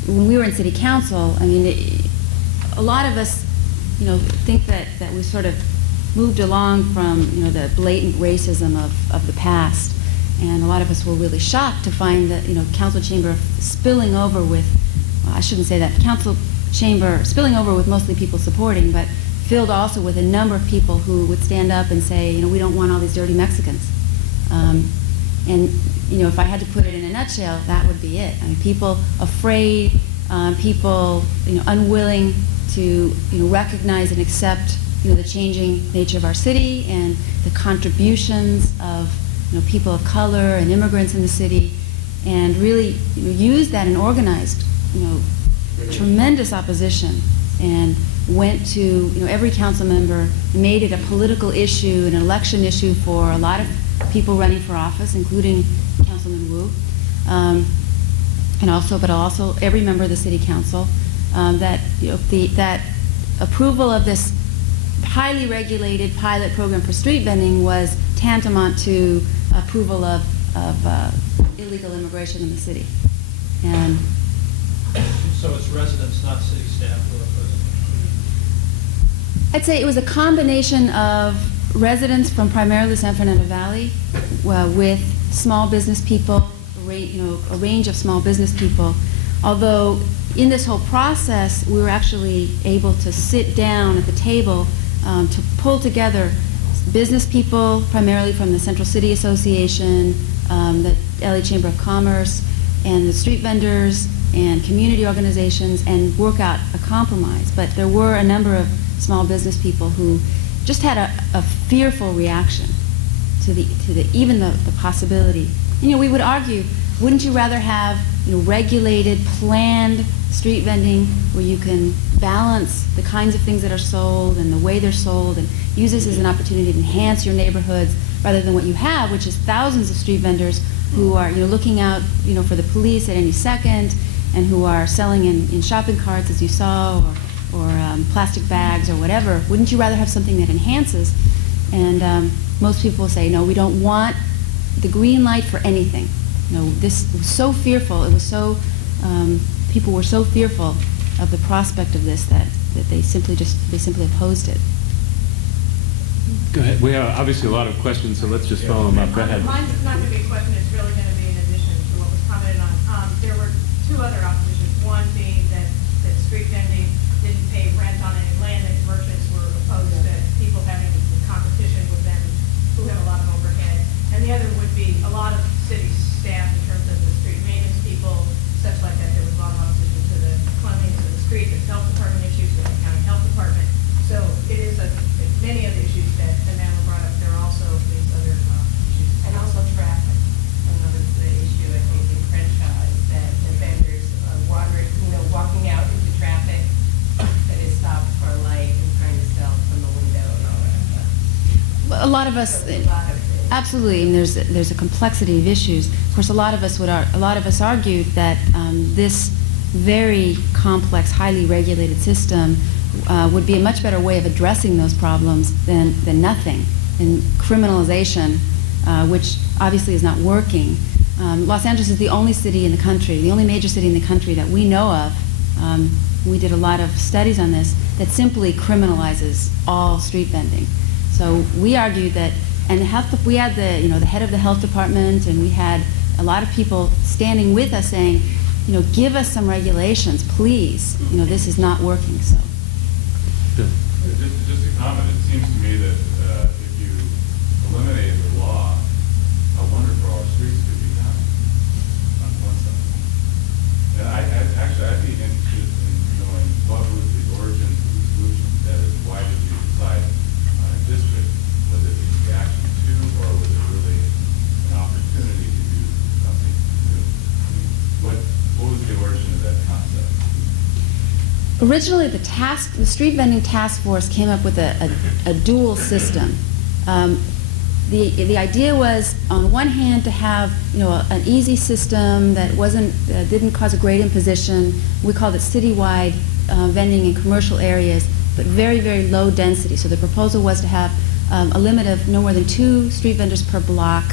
when we were in city council, I mean, a lot of us think that we sort of moved along from the blatant racism of the past, and a lot of us were really shocked to find that council chamber spilling over with, well, I shouldn't say that, council chamber spilling over with mostly people supporting, but filled also with a number of people who would stand up and say, we don't want all these dirty Mexicans. And if I had to put it in a nutshell, that would be it. I mean, people afraid, people unwilling to recognize and accept the changing nature of our city and the contributions of people of color and immigrants in the city, and really used that and organized tremendous opposition, and went to every council member, made it a political issue, an election issue for a lot of people running for office, including Councilman Wu, but also every member of the city council. That that approval of this highly regulated pilot program for street vending was tantamount to approval of illegal immigration in the city. And So it's residents, not city staff, who are opposing? I'd say it was a combination of residents from primarily the San Fernando Valley, with small business people, a range of small business people. Although in this whole process, we were actually able to sit down at the table to pull together business people, primarily from the Central City Association, the LA Chamber of Commerce, and the street vendors and community organizations and work out a compromise. But there were a number of small business people who just had a fearful reaction to even the possibility. You know, we would argue, wouldn't you rather have, you know, regulated, planned street vending where you can balance the kinds of things that are sold and the way they're sold and use this as an opportunity to enhance your neighborhoods rather than what you have, which is thousands of street vendors who are, you know, looking out, you know, for the police at any second and who are selling in shopping carts, as you saw, or plastic bags or whatever. Wouldn't you rather have something that enhances? And most people say, no, we don't want the green light for anything. You know, this was so fearful. It was so, people were so fearful of the prospect of this that they simply opposed it. Go ahead. We have obviously a lot of questions, so let's just follow them up. Go ahead. Mine's not going to be a question. It's really going to be in addition to what was commented on. There were two other oppositions. One being that street vending didn't pay rent on any land, and merchants were opposed to people having competition with them who have a lot of overhead. And the other would be a lot of city staff in terms of the street maintenance people, such like that. There was a lot of opposition to the cleanliness of the street, the health department issues with the county health department. So it is many of the issues that Madeline brought up. There are also these other issues. And also traffic. Another issue, I think, in Crenshaw is that the vendors are walking out into traffic that is stopped for a light and trying to sell from the window and all that stuff. Well, a lot of us, absolutely, and there's a complexity of issues. Of course, a lot of us argued that this very complex, highly regulated system would be a much better way of addressing those problems than nothing. And criminalization, which obviously is not working. Los Angeles is the only city in the country, the only major city in the country that we know of. We did a lot of studies on this that simply criminalizes all street vending. So we argued that, and we had the head of the health department, and we had a lot of people standing with us saying, you know, give us some regulations, please. You know, this is not working. So. Just a comment. It seems to me that if you eliminated the law, how wonderful our streets could become on one side. And I'd be interested in knowing what was the origin of the solution. That is, why did you decide on a district? Was it a reaction to, or was it really an opportunity to do something new? What was the origin of that concept? Originally, the street vending task force came up with a dual system. The idea was, on one hand, to have, you know, an easy system that didn't cause a great imposition. We called it citywide vending in commercial areas, but very, very low density. So the proposal was to have a limit of no more than 2 street vendors per block,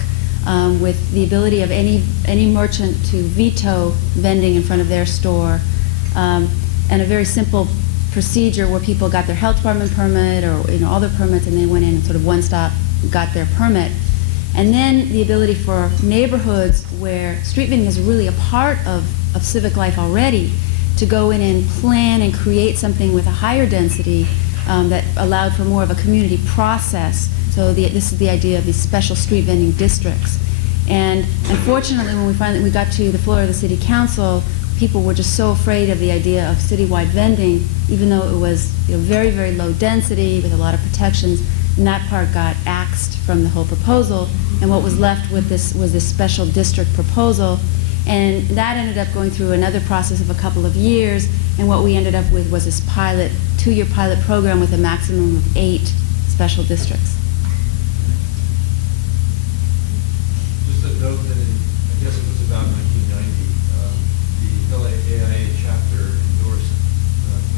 with the ability of any merchant to veto vending in front of their store. And a very simple procedure where people got their health department permit, or, you know, all their permits, and they went in and sort of one stop got their permit. And then the ability for neighborhoods where street vending is really a part of civic life already to go in and plan and create something with a higher density that allowed for more of a community process. So this is the idea of these special street vending districts. And unfortunately, when we got to the floor of the city council, people were just so afraid of the idea of citywide vending, even though it was, you know, very, very low density with a lot of protections, and that part got axed from the whole proposal. And what was left with this was this special district proposal, and that ended up going through another process of a couple of years. And what we ended up with was this 2-year pilot program with a maximum of 8 special districts. Just a note that I guess it was about 1990. AIA chapter endorsed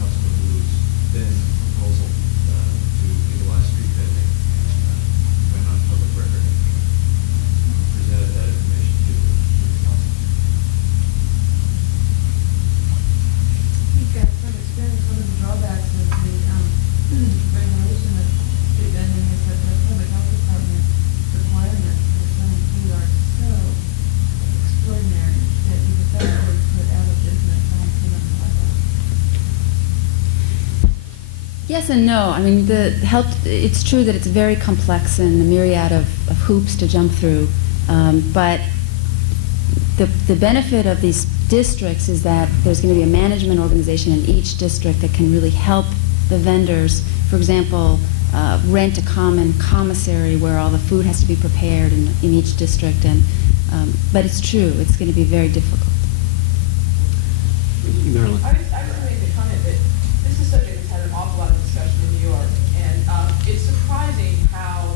Councilman Wu's then proposal to legalize street vending. Went on public record and presented that information to the council. You've got some experience. One of the drawbacks of the regulation of street vending is that the public health department requirements for some food are so extraordinary that you effectively put out of business on food like that. Yes and no. I mean, it's true that it's very complex and a myriad of hoops to jump through, but the benefit of these districts is that there's going to be a management organization in each district that can really help the vendors. For example, rent a common commissary where all the food has to be prepared in each district. But it's true, it's going to be very difficult. Marilyn. I just want to make the comment that this is a subject that's had an awful lot of discussion in New York, and it's surprising how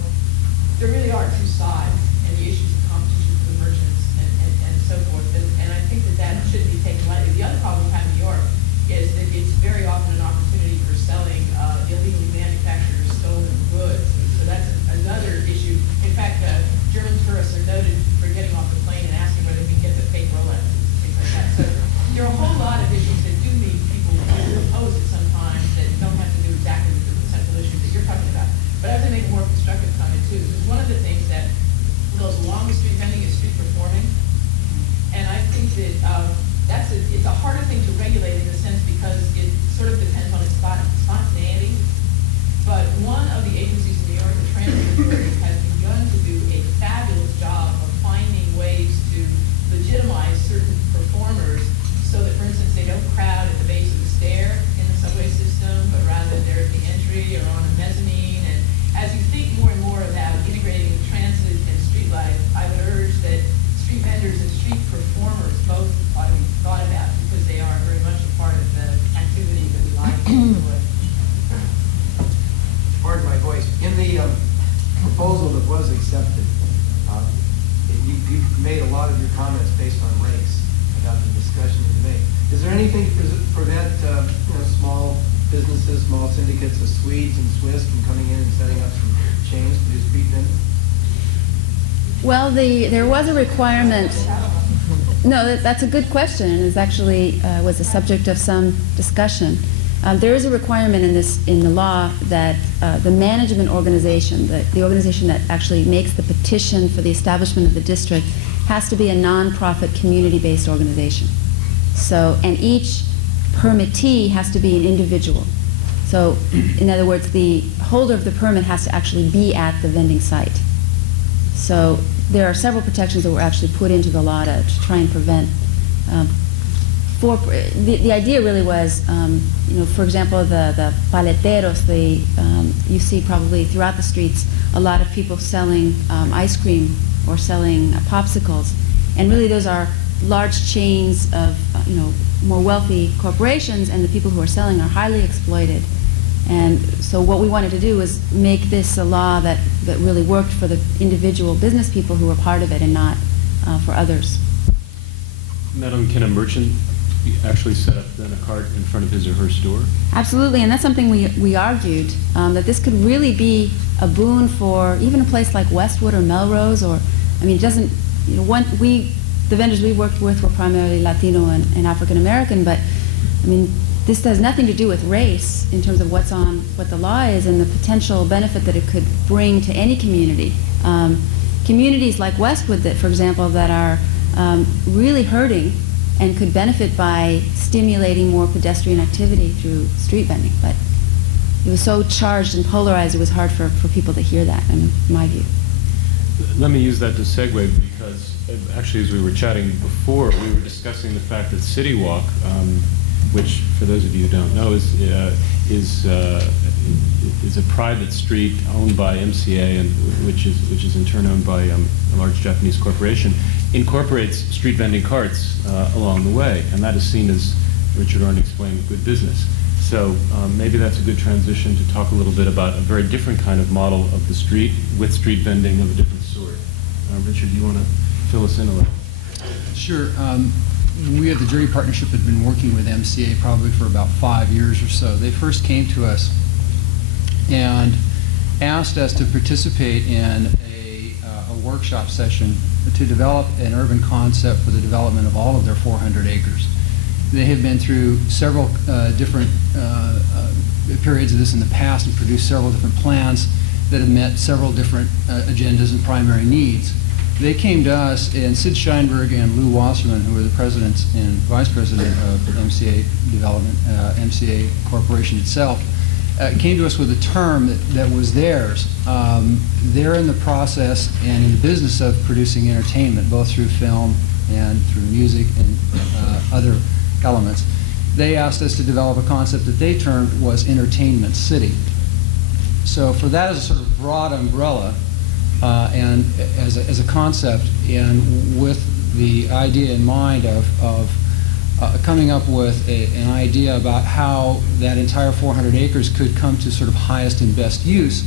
there really are two sides, and the issues of competition for the merchants and so forth, and I think that shouldn't be taken lightly. The other problem we have in New York is that it's very often an opportunity for selling illegally manufactured or stolen goods, so that's another issue. In fact, German tourists are noted for getting off the plane and asking whether they can get the fake Rolex, things like that. So there are a whole lot of issues that do leave people to oppose it sometimes that don't have to do exactly with the central issues that you're talking about. But I have to make a more constructive comment too, because one of the things that goes along with street vending is street performing. And I think that it's a harder thing to regulate in a sense because it sort of depends on its spontaneity. But one of the agencies in New York, the Transit Authority, has begun to do a fabulous job of finding ways to legitimize certain performers so that, for instance, they don't crowd at the base of the stair in the subway system, but rather they're at the entry or on a mezzanine. And as you think more and more about integrating transit and street life, I would urge that street vendors and street performers both ought to be thought about because they are very much a part of the activity that we like and enjoy. Pardon my voice. In the proposal that was accepted, you made a lot of your comments based on race about the discussion and debate. Is there anything to prevent small businesses, small syndicates of Swedes and Swiss from coming in and setting up some chains to do street vending? Well, there was a requirement. No, that's a good question, and it's actually was the subject of some discussion. There is a requirement in the law that the management organization, the organization that actually makes the petition for the establishment of the district, has to be a non-profit community-based organization. So, and each permittee has to be an individual. So, in other words, the holder of the permit has to actually be at the vending site. So there are several protections that were actually put into the law to try and prevent. The idea really was, for example, the paleteros. You see probably throughout the streets a lot of people selling ice cream or selling popsicles, and really those are large chains of more wealthy corporations, and the people who are selling are highly exploited. And so what we wanted to do was make this a law that really worked for the individual business people who were part of it and not for others. Madeline, can a merchant actually set up then a cart in front of his or her store? Absolutely, and that's something we argued, that this could really be a boon for even a place like Westwood or Melrose, or, it doesn't, the vendors we worked with were primarily Latino and African American, but, this has nothing to do with race in terms of what the law is and the potential benefit that it could bring to any community. Communities like Westwood, that, for example, that are really hurting and could benefit by stimulating more pedestrian activity through street vending. But it was so charged and polarized, it was hard for people to hear that, in my view. Let me use that to segue, because actually as we were chatting before, we were discussing the fact that City Walk, which, for those of you who don't know, is a private street owned by MCA, and which is in turn owned by a large Japanese corporation, incorporates street vending carts along the way, and that is seen as, Richard Orne explained, good business. So maybe that's a good transition to talk a little bit about a very different kind of model of the street with street vending of a different sort. Richard, do you want to fill us in a little? Sure. We at the Jerde Partnership had been working with MCA probably for about 5 years or so. They first came to us and asked us to participate in a workshop session to develop an urban concept for the development of all of their 400 acres. They had been through several different periods of this in the past and produced several different plans that have met several different agendas and primary needs. They came to us, and Sid Sheinberg and Lou Wasserman, who were the presidents and vice president of MCA Development, MCA Corporation itself, came to us with a term that was theirs. They're in the process and in the business of producing entertainment, both through film and through music and other elements. They asked us to develop a concept that they termed was entertainment city. So for that as a sort of broad umbrella and as a concept, and with the idea in mind of coming up with an idea about how that entire 400 acres could come to sort of highest and best use,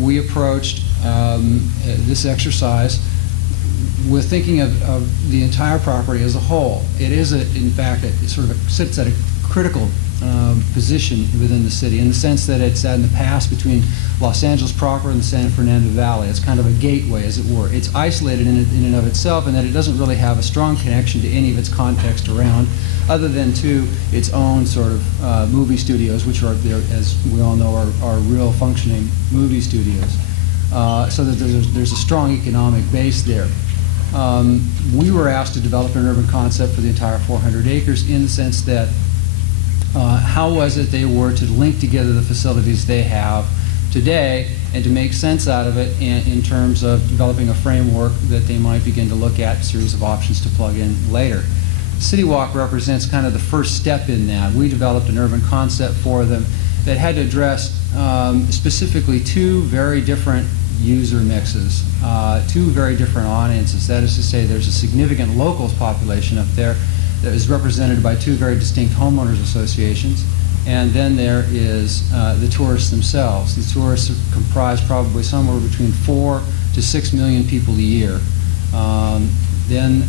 we approached this exercise with thinking of the entire property as a whole. It is, in fact, it sort of sits at a critical position within the city in the sense that it's in the pass between Los Angeles proper and the San Fernando Valley. It's kind of a gateway, as it were. It's isolated in and of itself in that it doesn't really have a strong connection to any of its context around, other than to its own sort of movie studios, which are there, as we all know, are real functioning movie studios. So that there's a strong economic base there. We were asked to develop an urban concept for the entire 400 acres in the sense that how was it they were to link together the facilities they have today and to make sense out of it in terms of developing a framework that they might begin to look at, a series of options to plug in later. City Walk represents kind of the first step in that. We developed an urban concept for them that had to address specifically two very different user mixes, two very different audiences. That is to say, there's a significant locals population up there that is represented by two very distinct homeowners associations, and then there is the tourists themselves. The tourists comprise probably somewhere between 4 to 6 million people a year. Then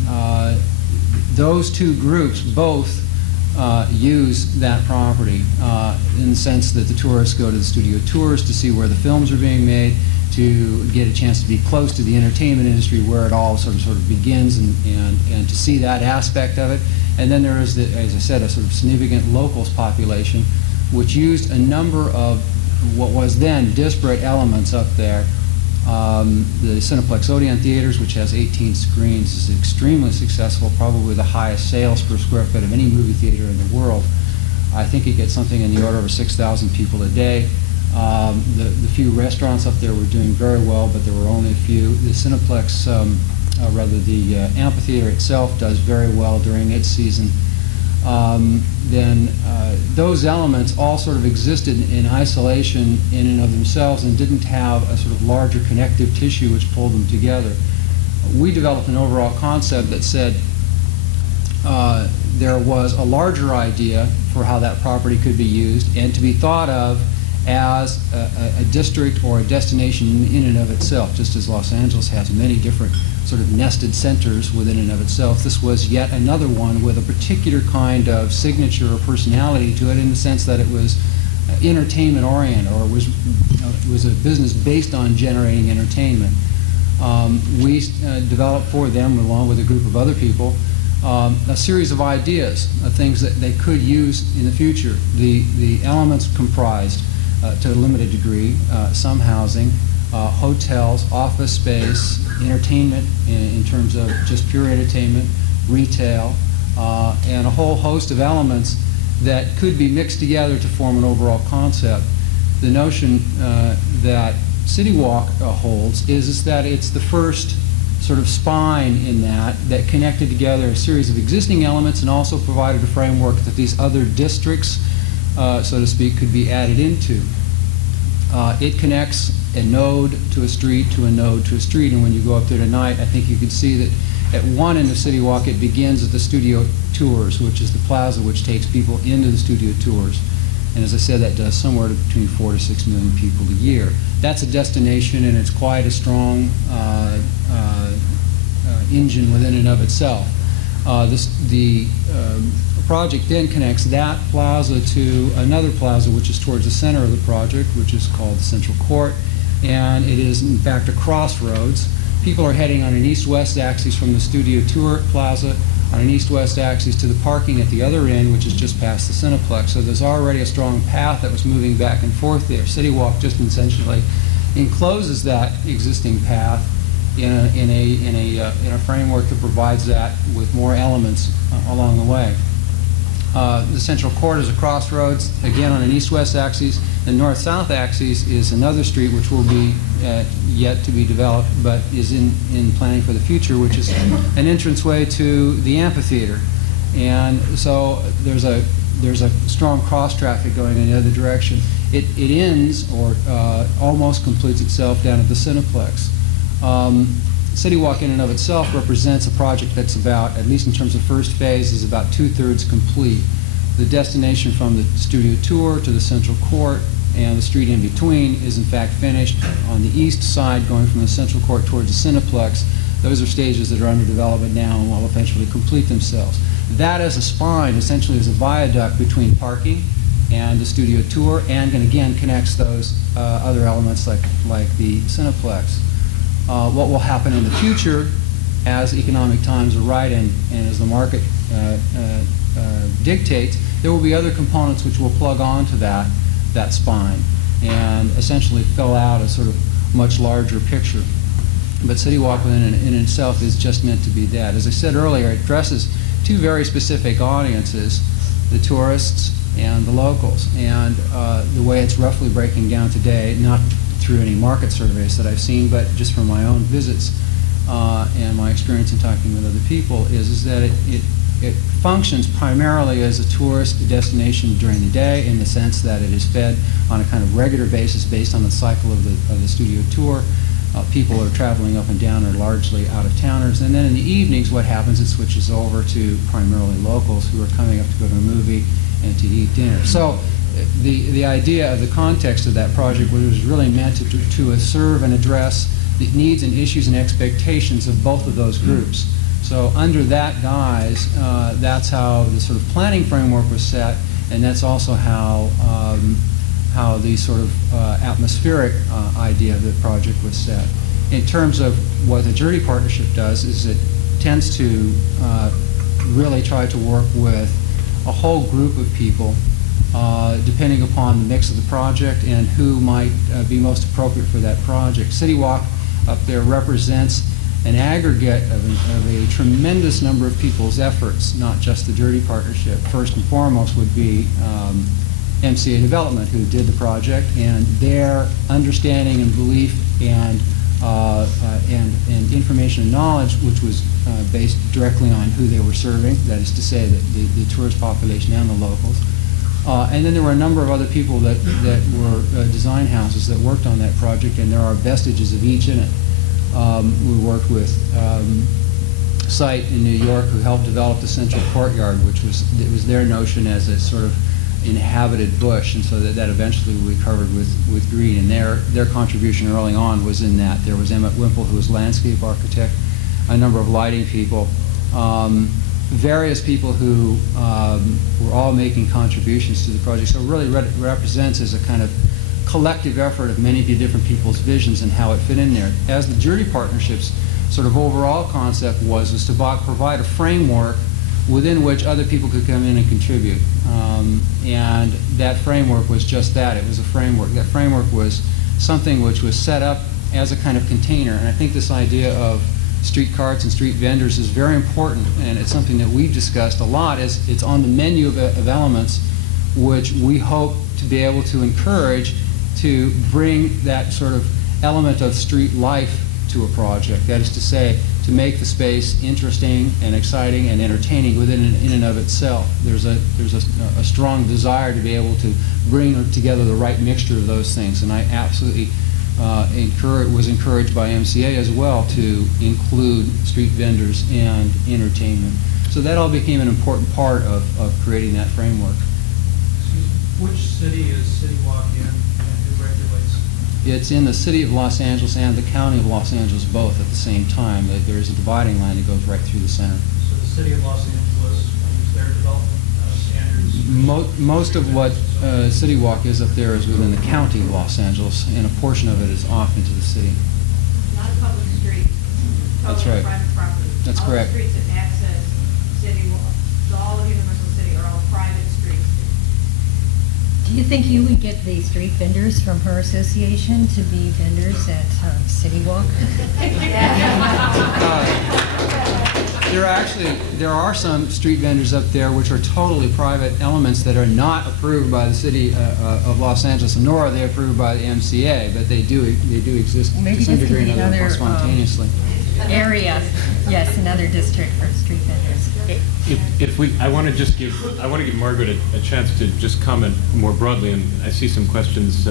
those two groups both use that property in the sense that the tourists go to the studio tours to see where the films are being made, to get a chance to be close to the entertainment industry where it all sort of begins and to see that aspect of it. And then there is, as I said, a sort of significant locals population which used a number of what was then disparate elements up there. The Cineplex Odeon Theaters, which has 18 screens, is extremely successful, probably the highest sales per square foot of any movie theater in the world. I think it gets something in the order of 6,000 people a day. The few restaurants up there were doing very well, but there were only a few. The Cineplex, the amphitheater itself does very well during its season. Then those elements all sort of existed in isolation in and of themselves and didn't have a sort of larger connective tissue which pulled them together. We developed an overall concept that said there was a larger idea for how that property could be used and to be thought of as a district or a destination in and of itself, just as Los Angeles has many different sort of nested centers within and of itself. This was yet another one with a particular kind of signature or personality to it in the sense that it was entertainment oriented, or it was a business based on generating entertainment. We developed for them, along with a group of other people, a series of ideas, things that they could use in the future. The elements comprised, to a limited degree, some housing, hotels, office space, entertainment in terms of just pure entertainment, retail, and a whole host of elements that could be mixed together to form an overall concept. The notion that City Walk holds is that it's the first sort of spine in that connected together a series of existing elements and also provided a framework that these other districts, so to speak, could be added into. It connects a node to a street to a node to a street, and when you go up there tonight, I think you can see that at one end of City Walk it begins at the studio tours, which is the plaza which takes people into the studio tours. And as I said, that does somewhere between 4 to 6 million people a year. That's a destination, and it's quite a strong engine within and of itself. The project then connects that plaza to another plaza which is towards the center of the project, which is called the Central Court, and it is in fact a crossroads. People are heading on an east-west axis from the studio tour plaza on an east-west axis to the parking at the other end, which is just past the Cineplex. So there's already a strong path that was moving back and forth there. City Walk just essentially encloses that existing path in a framework that provides that with more elements along the way. The central court is a crossroads, again on an east-west axis. The north-south axis is another street which will be yet to be developed, but is in planning for the future, which is an entranceway to the amphitheater. And so there's a strong cross-traffic going in the other direction. It ends, or almost completes itself, down at the Cineplex. City Walk in and of itself represents a project that's about, at least in terms of first phase, is about 2/3 complete. The destination from the studio tour to the central court and the street in between is in fact finished. On the east side, going from the central court towards the Cineplex, those are stages that are under development now and will eventually complete themselves. That as a spine essentially is a viaduct between parking and the studio tour, and again connects those other elements like the Cineplex. What will happen in the future as economic times are right and as the market dictates, there will be other components which will plug onto that spine and essentially fill out a sort of much larger picture. But City Walk in itself is just meant to be that. As I said earlier, it addresses two very specific audiences, the tourists and the locals. And the way it's roughly breaking down today, not through any market surveys that I've seen, but just from my own visits and my experience in talking with other people, is that it functions primarily as a tourist destination during the day, in the sense that it is fed on a kind of regular basis based on the cycle of the studio tour. People who are traveling up and down are largely out-of-towners. And then in the evenings, what happens, it switches over to primarily locals who are coming up to go to a movie and to eat dinner. So the idea of the context of that project was really meant to serve and address the needs and issues and expectations of both of those groups. So under that guise, that's how the sort of planning framework was set, and that's also how the sort of atmospheric idea of the project was set. In terms of what the Jerde Partnership does, is it tends to really try to work with a whole group of people, depending upon the mix of the project and who might be most appropriate for that project. City Walk up there represents an aggregate of a tremendous number of people's efforts, not just the Jerde Partnership. First and foremost would be MCA Development, who did the project, and their understanding and belief and information and knowledge, which was based directly on who they were serving, that is to say the tourist population and the locals. And then there were a number of other people that were design houses that worked on that project, and there are vestiges of each in it. We worked with Site in New York, who helped develop the central courtyard, which was their notion as a sort of inhabited bush, and so that eventually we covered with green. And their contribution early on was in that. There was Emmett Wimple, who was landscape architect, a number of lighting people, various people who were all making contributions to the project. So it really represents as a kind of collective effort of many different people's visions and how it fit in there. As the Jerde Partnership's sort of overall concept was to provide a framework within which other people could come in and contribute. And that framework was just that. It was a framework. That framework was something which was set up as a kind of container. And I think this idea of street carts and street vendors is very important, and it's something that we've discussed a lot. It's on the menu of elements which we hope to be able to encourage to bring that sort of element of street life to a project. That is to say, to make the space interesting and exciting and entertaining within in and of itself. There's a strong desire to be able to bring together the right mixture of those things, and I absolutely was encouraged by MCA as well to include street vendors and entertainment. So that all became an important part of creating that framework. Which city is City Walk in, and who regulates? It's in the city of Los Angeles and the county of Los Angeles both at the same time. There is a dividing line that goes right through the center. So the city of Los Angeles use their development standards? Most of what City Walk is up there is within the county of Los Angeles, and a portion of it is off into the city. Not a public street. That's right. Private property. That's correct. All the streets that access City Walk, so all of Universal City are all private streets. Do you think you would get the street vendors from her association to be vendors at City Walk? There are some street vendors up there which are totally private elements that are not approved by the city of Los Angeles, nor are they approved by the MCA, but they do exist Maybe to some this could degree be and other another spontaneously. Area, yes, another district for street vendors. I want to give Margaret a chance to just comment more broadly, and I see some questions.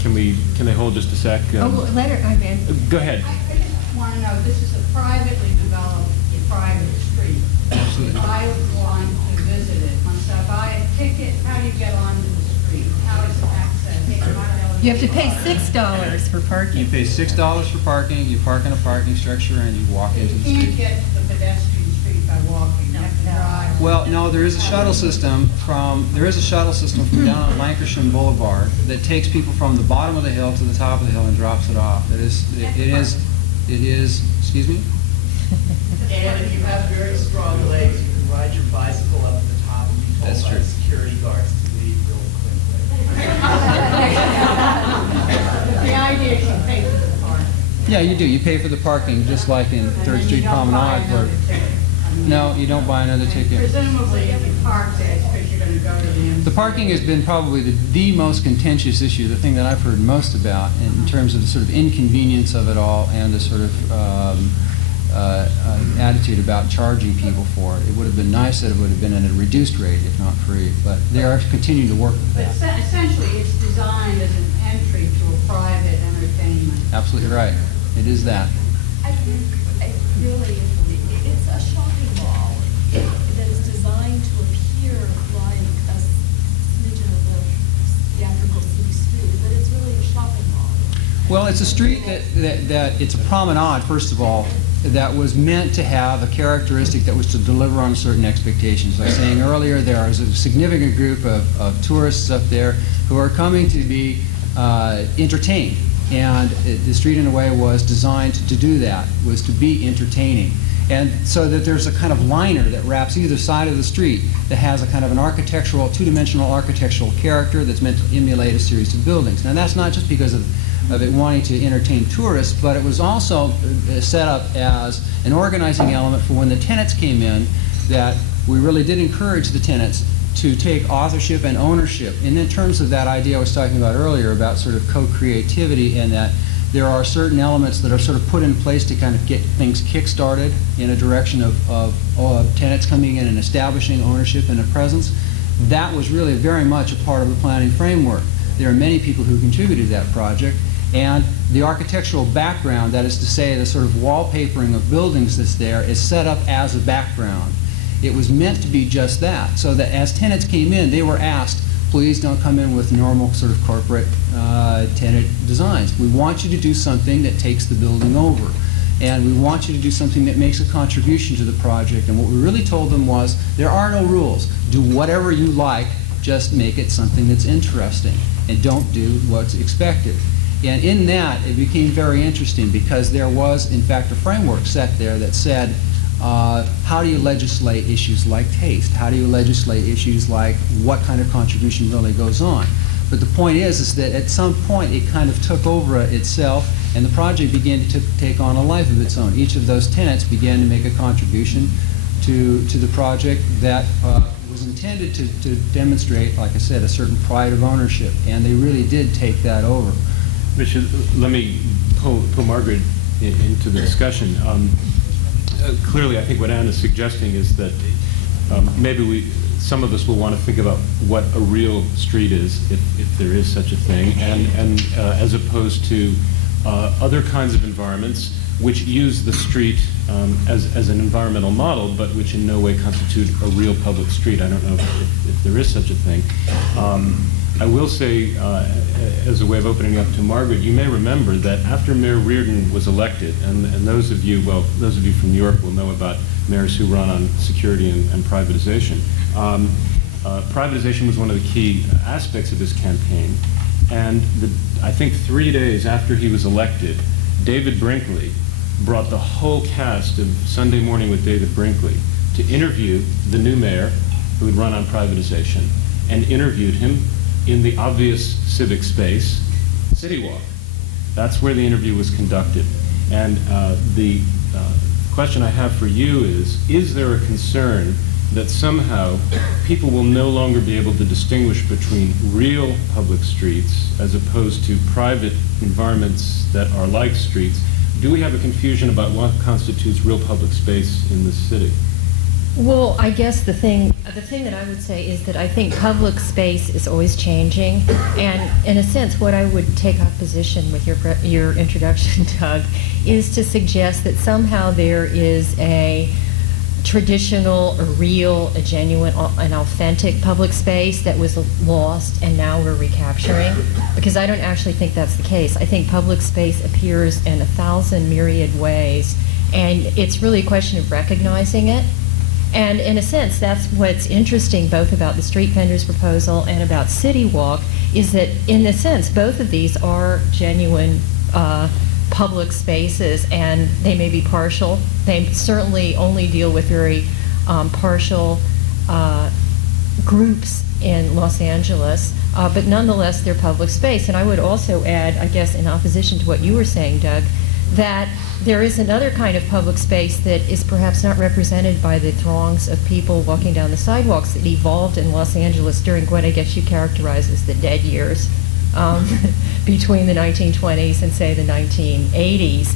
Can they hold just a sec? Let her, I mean. Go ahead. I just want to know, this is a privately developed, private street. Absolutely. If I want to visit it, once I buy a ticket, how do you get onto the street? How is it accessed? You have to pay $6 for parking. You pay $6 for parking, you park in a parking structure, and you walk into the You can't street. get to the pedestrian street by walking. You have to drive. Well, no, there is a shuttle system from down on Lancashire Boulevard that takes people from the bottom of the hill to the top of the hill and drops it off. It is, excuse me? And if you have very strong legs, you can ride your bicycle up to the top and be told That's by true. the security guards to leave real quickly. The idea is you pay for the park. Yeah, you do. You pay for the parking, just like in 3rd Street Promenade. No, you don't buy another ticket. Presumably, if you park there, it's because you're going to go to the MCA. The parking has been probably the most contentious issue, the thing that I've heard most about in terms of the sort of inconvenience of it all and the sort of attitude about charging people for it. It would have been nice that it would have been at a reduced rate, if not free, but they are continuing to work with But that. essentially, it's designed as an entry to a private entertainment. Absolutely right. It is that. I think really it's a shopping mall that is designed to appear like a smidgen of the theatrical city street, but it's really a shopping mall. Well, it's a street that it's a promenade, first of all, that was meant to have a characteristic that was to deliver on certain expectations. Like I was saying earlier, there is a significant group of tourists up there who are coming to be entertained. And the street, in a way, was designed to do that, was to be entertaining. And so that there's a kind of liner that wraps either side of the street that has a kind of an architectural, two-dimensional architectural character that's meant to emulate a series of buildings. Now, that's not just because of it wanting to entertain tourists, but it was also set up as an organizing element for when the tenants came in, that we really did encourage the tenants to take authorship and ownership. And in terms of that idea I was talking about earlier about sort of co-creativity, and that there are certain elements that are sort of put in place to kind of get things kick-started in a direction of tenants coming in and establishing ownership and a presence. That was really very much a part of the planning framework. There are many people who contributed to that project, and the architectural background, that is to say the sort of wallpapering of buildings that's there, is set up as a background. It was meant to be just that, so that as tenants came in, they were asked, please don't come in with normal sort of corporate tenant designs. We want you to do something that takes the building over. And we want you to do something that makes a contribution to the project. And what we really told them was, there are no rules. Do whatever you like, just make it something that's interesting. And don't do what's expected. And in that, it became very interesting because there was, in fact, a framework set there that said, how do you legislate issues like taste? How do you legislate issues like what kind of contribution really goes on? But the point is that at some point it kind of took over itself, and the project began to take on a life of its own. Each of those tenants began to make a contribution to the project that was intended to demonstrate, like I said, a certain pride of ownership, and they really did take that over. Richard, let me pull Margaret into the discussion. Clearly, I think what Anne is suggesting is that maybe some of us will want to think about what a real street is, if there is such a thing, and as opposed to other kinds of environments which use the street as an environmental model, but which in no way constitute a real public street. I don't know if there is such a thing. I will say, as a way of opening up to Margaret, you may remember that after Mayor Reardon was elected, and those of you from New York will know about mayors who run on security and privatization. Privatization was one of the key aspects of his campaign, and I think 3 days after he was elected, David Brinkley brought the whole cast of Sunday Morning with David Brinkley to interview the new mayor who had run on privatization, and interviewed him in the obvious civic space, City Walk. That's where the interview was conducted. And the question I have for you is there a concern that somehow people will no longer be able to distinguish between real public streets as opposed to private environments that are like streets? Do we have a confusion about what constitutes real public space in this city? Well, I guess the thing that I would say is that I think public space is always changing, and in a sense, what I would take opposition with your introduction, Doug, is to suggest that somehow there is a traditional, a real, a genuine, an authentic public space that was lost and now we're recapturing, because I don't actually think that's the case. I think public space appears in 1,000 myriad ways, and it's really a question of recognizing it. And in a sense, that's what's interesting both about the street vendors proposal and about City Walk, is that in a sense, both of these are genuine public spaces, and they may be partial. They certainly only deal with very partial groups in Los Angeles, but nonetheless, they're public space. And I would also add, I guess, in opposition to what you were saying, Doug, that there is another kind of public space that is perhaps not represented by the throngs of people walking down the sidewalks that evolved in Los Angeles during what I guess you characterize as the dead years between the 1920s and, say, the 1980s,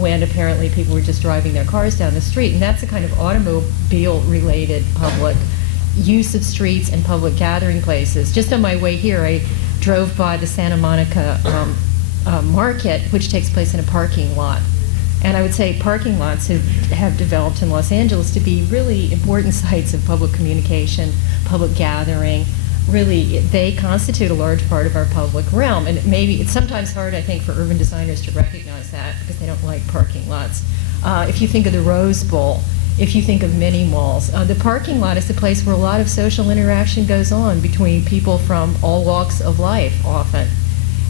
when apparently people were just driving their cars down the street. And that's a kind of automobile-related public use of streets and public gathering places. Just on my way here, I drove by the Santa Monica market, which takes place in a parking lot. And I would say parking lots have developed in Los Angeles to be really important sites of public communication, public gathering. Really, they constitute a large part of our public realm. And maybe it's sometimes hard, I think, for urban designers to recognize that because they don't like parking lots. If you think of the Rose Bowl, if you think of mini malls, the parking lot is the place where a lot of social interaction goes on between people from all walks of life often.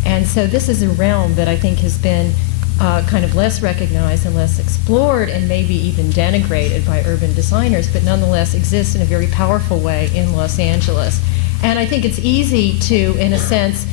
And so this is a realm that I think has been kind of less recognized and less explored and maybe even denigrated by urban designers, but nonetheless exists in a very powerful way in Los Angeles. And I think it's easy to, in a sense,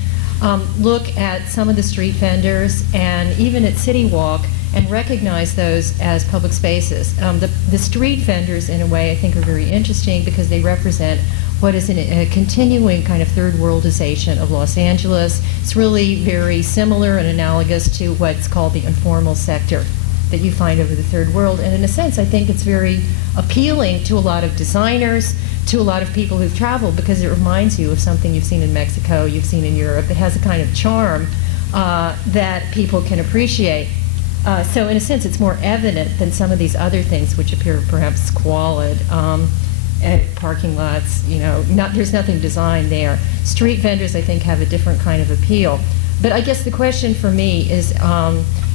look at some of the street vendors and even at City Walk and recognize those as public spaces. The street vendors, in a way, I think are very interesting because they represent what is a continuing kind of third worldization of Los Angeles. It's really very similar and analogous to what's called the informal sector that you find over the third world. And in a sense, I think it's very appealing to a lot of designers, to a lot of people who've traveled, because it reminds you of something you've seen in Mexico, you've seen in Europe. It has a kind of charm that people can appreciate. So in a sense, it's more evident than some of these other things which appear perhaps squalid. Parking lots, you know, there's nothing designed there. Street vendors, I think, have a different kind of appeal. But I guess the question for me is,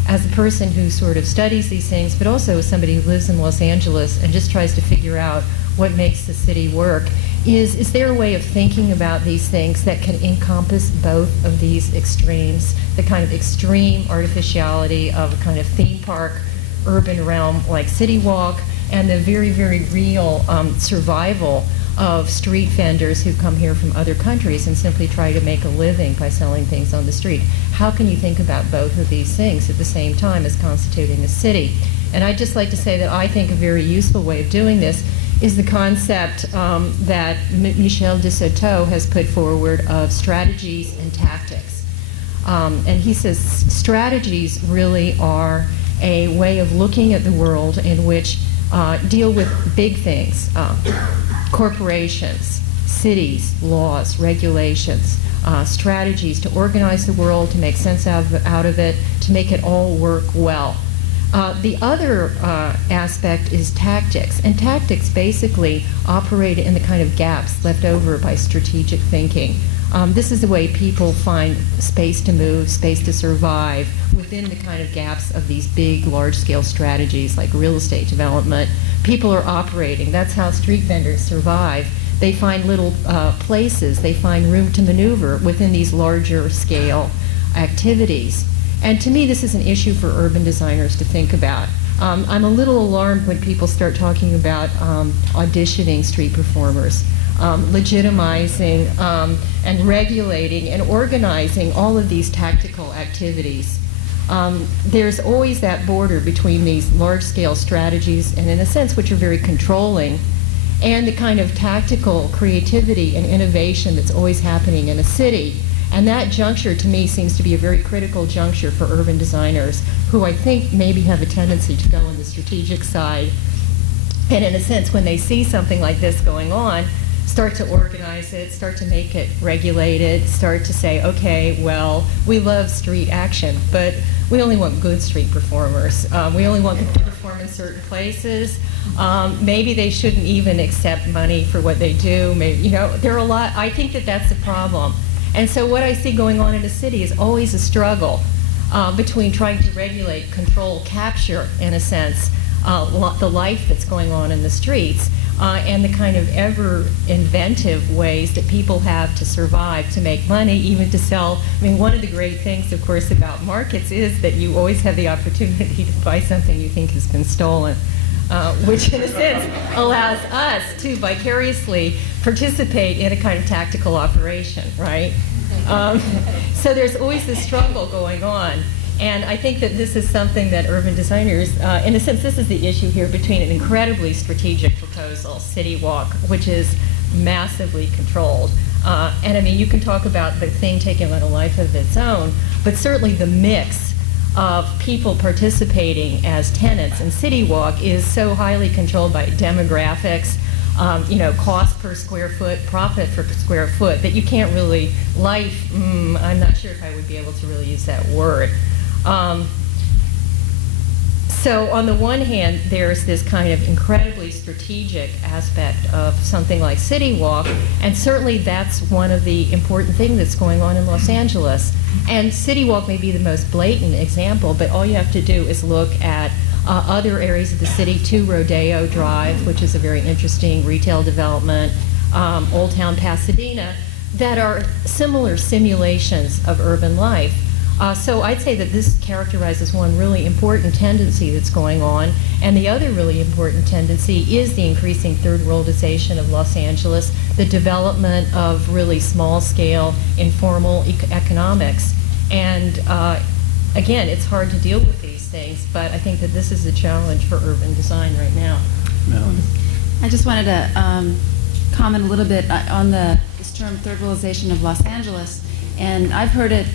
as a person who sort of studies these things, but also as somebody who lives in Los Angeles and just tries to figure out what makes the city work, is there a way of thinking about these things that can encompass both of these extremes, the kind of extreme artificiality of a kind of theme park, urban realm like City Walk, and the very, very real survival of street vendors who come here from other countries and simply try to make a living by selling things on the street? How can you think about both of these things at the same time as constituting a city? And I'd just like to say that I think a very useful way of doing this is the concept that Michel de Soto has put forward of strategies and tactics. And he says strategies really are a way of looking at the world in which deal with big things, corporations, cities, laws, regulations, strategies to organize the world, to make sense out of it, to make it all work well. The other aspect is tactics, and tactics basically operate in the kind of gaps left over by strategic thinking. This is the way people find space to move, space to survive within the kind of gaps of these big, large-scale strategies like real estate development. People are operating. That's how street vendors survive. They find little places. They find room to maneuver within these larger-scale activities. And to me, this is an issue for urban designers to think about. I'm a little alarmed when people start talking about auditioning street performers, legitimizing and regulating and organizing all of these tactical activities. There's always that border between these large-scale strategies, and in a sense, which are very controlling, and the kind of tactical creativity and innovation that's always happening in a city. And that juncture, to me, seems to be a very critical juncture for urban designers, who I think maybe have a tendency to go on the strategic side. And in a sense, when they see something like this going on, start to organize it, start to make it regulated, start to say, okay, well, we love street action, but we only want good street performers. We only want them to perform in certain places. Maybe they shouldn't even accept money for what they do. Maybe, you know, there are a lot. I think that that's a problem. And so what I see going on in a city is always a struggle between trying to regulate, control, capture, in a sense, the life that's going on in the streets, and the kind of ever inventive ways that people have to survive, to make money, even to sell. I mean, one of the great things, of course, about markets is that you always have the opportunity to buy something you think has been stolen, which in a sense allows us to vicariously participate in a kind of tactical operation, right? So there's always this struggle going on. And I think that this is something that urban designers, in a sense, this is the issue here between an incredibly strategic proposal, City Walk, which is massively controlled. And I mean, you can talk about the thing taking on a life of its own, but certainly the mix of people participating as tenants in City Walk is so highly controlled by demographics, you know, cost per square foot, profit per square foot, that you can't really, I'm not sure if I would be able to really use that word. So on the one hand, there's this kind of incredibly strategic aspect of something like City Walk, and certainly that's one of the important things that's going on in Los Angeles. And City Walk may be the most blatant example, but all you have to do is look at other areas of the city, 2 Rodeo Drive, which is a very interesting retail development, Old Town Pasadena, that are similar simulations of urban life. So I'd say that this characterizes one really important tendency that's going on, and the other really important tendency is the increasing third worldization of Los Angeles, the development of really small-scale, informal economics. And again, it's hard to deal with these things, but I think that this is a challenge for urban design right now. Madeline. I just wanted to comment a little bit on this term third worldization of Los Angeles, and I've heard it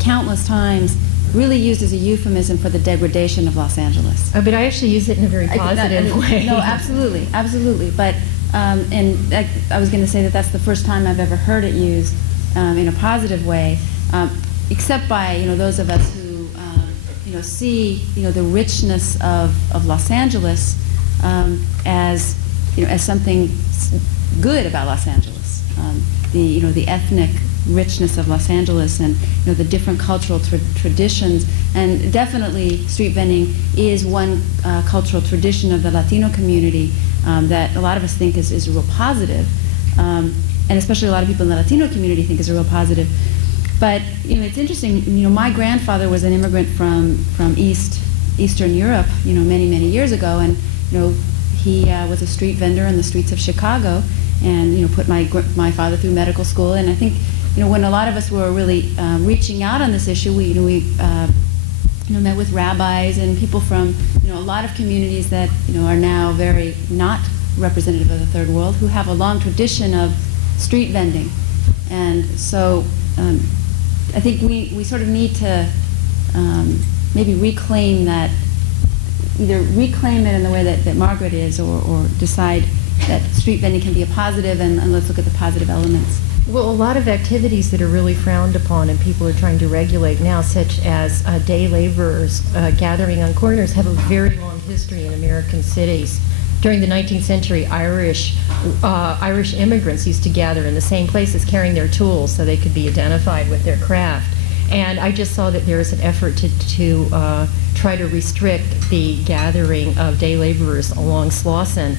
countless times really used as a euphemism for the degradation of Los Angeles. But I actually use it in a very positive way. No, absolutely, absolutely. But and I was going to say that that's the first time I've ever heard it used in a positive way, except by those of us who see the richness of Los Angeles as something good about Los Angeles. The ethnic richness of Los Angeles, and the different cultural traditions, and definitely street vending is one cultural tradition of the Latino community that a lot of us think is a real positive, and especially a lot of people in the Latino community think is a real positive. But it's interesting. My grandfather was an immigrant from Eastern Europe, many years ago, and he was a street vendor in the streets of Chicago, and put my father through medical school. And I think when a lot of us were really reaching out on this issue, we met with rabbis and people from a lot of communities that are now very not representative of the third world, who have a long tradition of street vending. And so I think we sort of need to maybe reclaim that, either reclaim it in the way that Margaret is, or decide that street vending can be a positive, and let's look at the positive elements. Well, a lot of activities that are really frowned upon and people are trying to regulate now, such as day laborers gathering on corners, have a very long history in American cities. During the 19th century, Irish immigrants used to gather in the same places carrying their tools so they could be identified with their craft. And I just saw that there is an effort to try to restrict the gathering of day laborers along Slauson.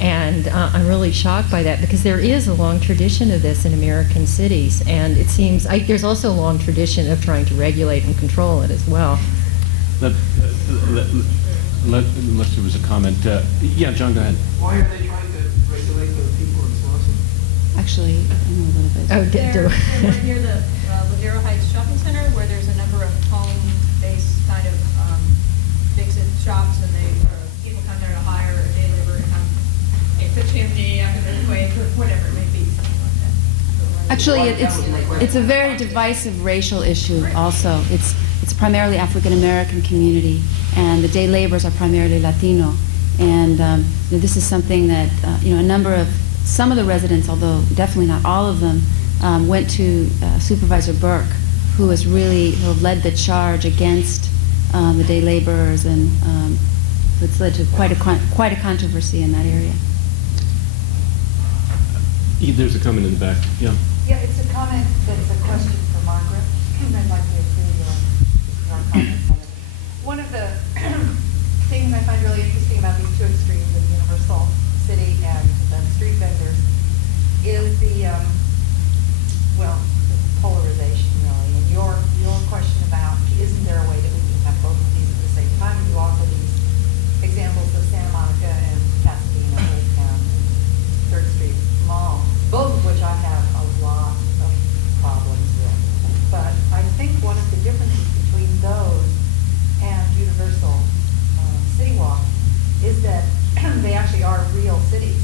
And I'm really shocked by that, because there is a long tradition of this in American cities, and it seems there's also a long tradition of trying to regulate and control it as well. Unless there was a comment. Yeah, John, go ahead. Why are they trying to regulate the people in Suisman? Actually, I know a little bit. Oh, They're near the Ladero Heights Shopping Center, where there's a number of home-based kind of fix-it shops, and people come there to hire a day laborer to come fix chimney, after the quake, or whatever it may be, something like that. Actually, it's a very divisive racial issue also. It's primarily African American community, and the day laborers are primarily Latino. And this is something that some of the residents, although definitely not all of them, went to Supervisor Burke, who has really led the charge against the day laborers, and it's led to quite a controversy in that area. There's a comment in the back. Yeah. Yeah, it's a comment that's a question for Margaret. I'd like to hear your comments on it. One of the things I find really interesting about these two extremes of Universal City and the street vendors is the polarization, really. And your question about, isn't there a way that we can have both of these at the same time? And you also use examples of Santa Monica and Pasadena and 3rd Street Mall, both of which I have a lot of problems with. But I think one of the differences between those and Universal City Walk is that they actually are real cities.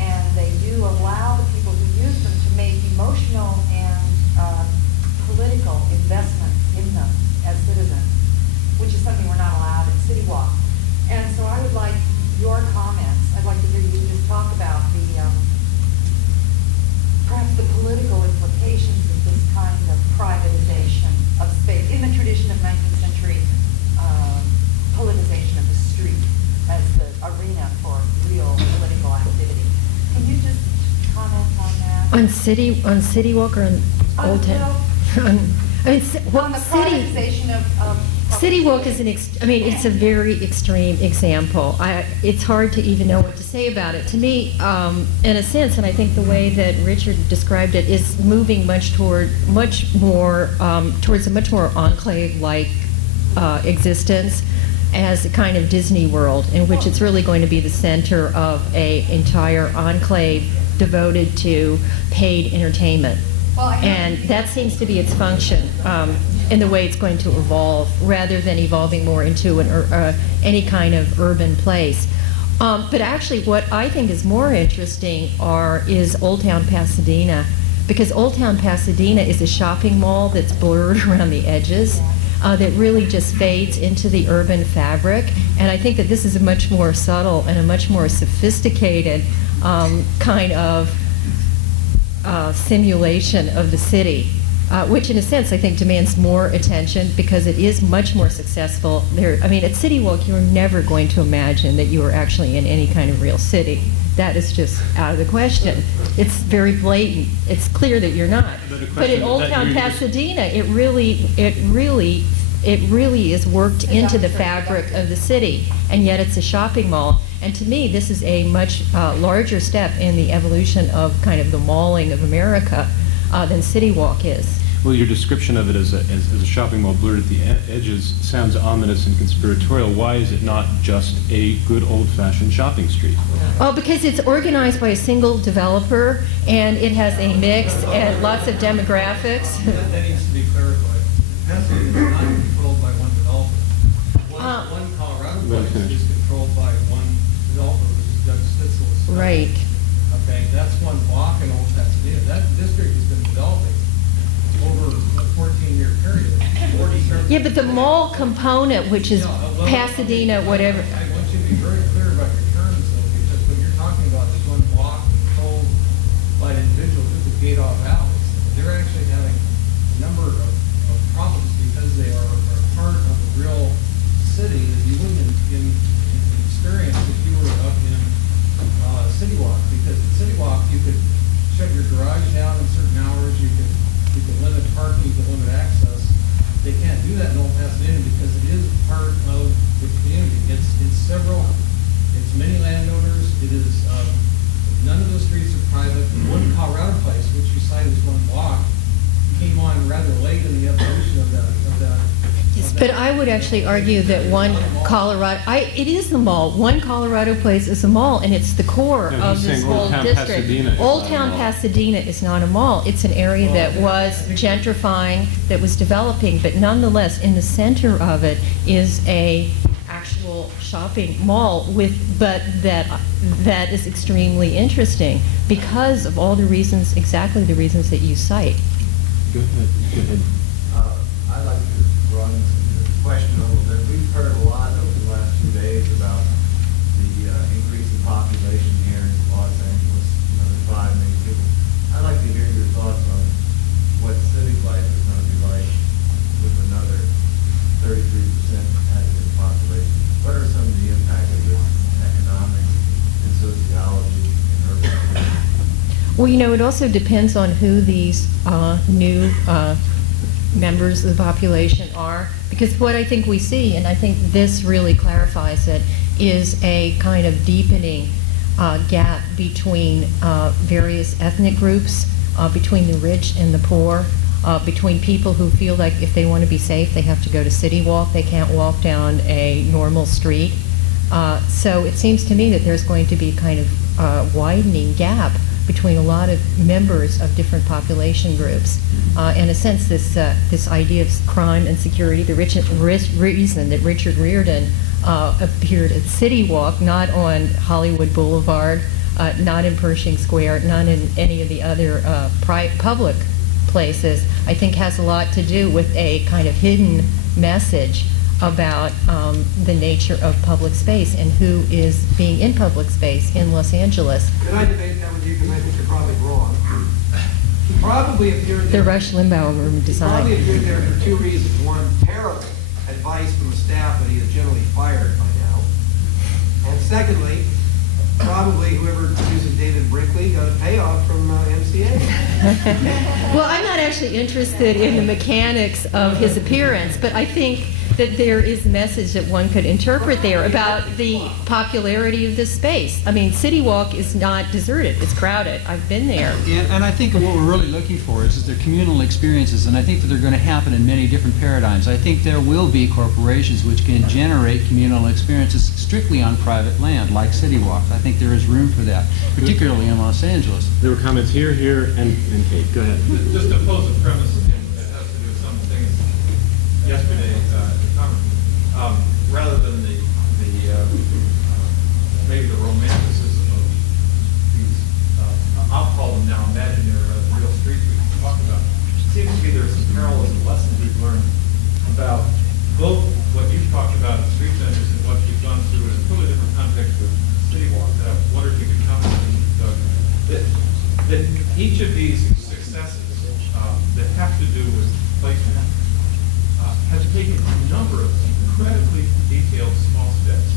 And they do allow the people who use them to make emotional and political investments in them as citizens, which is something we're not allowed at City Walk. And so I would like your comments. I'd like to hear you just talk about the perhaps the political implications of this kind of privatization of space in the tradition of 19th century politicization of the street as the arena for real political activity. Can you just comment on that? On City Walk or on Old Town? On the privatization of City Walk is it's a very extreme example. It's hard to even know what to say about it. To me, in a sense, and I think the way that Richard described it is moving towards a much more enclave-like existence as a kind of Disney World, in which it's really going to be the center of an entire enclave devoted to paid entertainment. And that seems to be its function in the way it's going to evolve, rather than evolving more into any kind of urban place. But actually, what I think is more interesting is Old Town Pasadena, because Old Town Pasadena is a shopping mall that's blurred around the edges, that really just fades into the urban fabric. And I think that this is a much more subtle and a much more sophisticated kind of simulation of the city, which in a sense I think demands more attention because it is much more successful. At City Walk, you're never going to imagine that you are actually in any kind of real city. That is just out of the question. It's very blatant. It's clear that you're not. But in Old Town Pasadena, it really is worked into the fabric of the city, and yet it's a shopping mall. And to me, this is a much larger step in the evolution of kind of the malling of America than City Walk is. Well, your description of it as a shopping mall blurred at the edges sounds ominous and conspiratorial. Why is it not just a good old-fashioned shopping street? Oh, because it's organized by a single developer, and it has a mix and lots of demographics. That needs to be clarified. Pasadena is not controlled by one developer. One Colorado place is controlled by one developer, which is Doug Stitzel's. Right. Okay, that's one block in Old Pasadena. That district has been developing over a 14-year period. Yeah, but the mall component, which is Pasadena, whatever. I want you to be very clear about your terms, though, because when you're talking about this one block controlled by individuals, this is gate-off alleys. They're actually having a number of problems because they are part of a real city that you wouldn't experience if you were up in City Walk. Because at City Walk, you could shut your garage down at certain hours. You could limit parking. You could limit access. They can't do that in Old Pasadena because it is part of the community. It's many landowners. It is none of the streets are private. One Colorado place, which you cited as one block, came on rather late in the evolution of that But I would actually argue that one Colorado, it is the mall. One Colorado Place is a mall, and it's the core No, of he's this saying whole Old Town district. Pasadena is Old not a Town mall. Pasadena is not a mall. It's an area that was gentrifying, that was developing, but nonetheless, in the center of it is a actual shopping mall but that is extremely interesting because of all the reasons, exactly the reasons that you cite. Go ahead. Go ahead. I'd like to broaden the question a little bit. We've heard a lot over the last few days about the increase in population here in Los Angeles, the 5 million people. I'd like to hear your thoughts on what civic life is going to be like with another 33% added in population. What are some of the impacts of this economics and sociology and urban planning? Well, it also depends on who these new members of the population are, because what I think we see, and I think this really clarifies it, is a kind of deepening gap between various ethnic groups, between the rich and the poor, between people who feel like if they want to be safe, they have to go to City Walk, they can't walk down a normal street. So it seems to me that there's going to be kind of widening gap between a lot of members of different population groups. In a sense, this idea of crime and security, the reason that Richard Riordan appeared at City Walk, not on Hollywood Boulevard, not in Pershing Square, not in any of the other public places, I think has a lot to do with a kind of hidden message about the nature of public space and who is being in public space in Los Angeles. Could I debate that with you, because I think you're probably wrong. He probably appeared there. The Rush Limbaugh room design. He probably appeared there for 2 reasons. One, terrible advice from the staff that he is generally fired by now. And secondly, probably whoever produces David Brinkley got a payoff from MCA. Well, I'm not actually interested in the mechanics of his appearance, but I think that there is a message that one could interpret there about the popularity of this space. I mean, City Walk is not deserted. It's crowded. I've been there. And I think what we're really looking for is their communal experiences, and I think that they're going to happen in many different paradigms. I think there will be corporations which can generate communal experiences strictly on private land, like City Walk. I think there is room for that, particularly in Los Angeles. There were comments here, and Kate. Go ahead. Just to pose a premise that has to do with some things yesterday at the conference, rather than maybe the romanticism of these, I'll call them now imaginary rather than real streets we can talk about. It seems to me there are some parallels and lessons we've learned about both what you've talked about in street vendors and what you've gone through in a totally different context with City Walk. I wonder if you could comment on Doug, that each of these successes that have to do with placement has taken a number of incredibly detailed small steps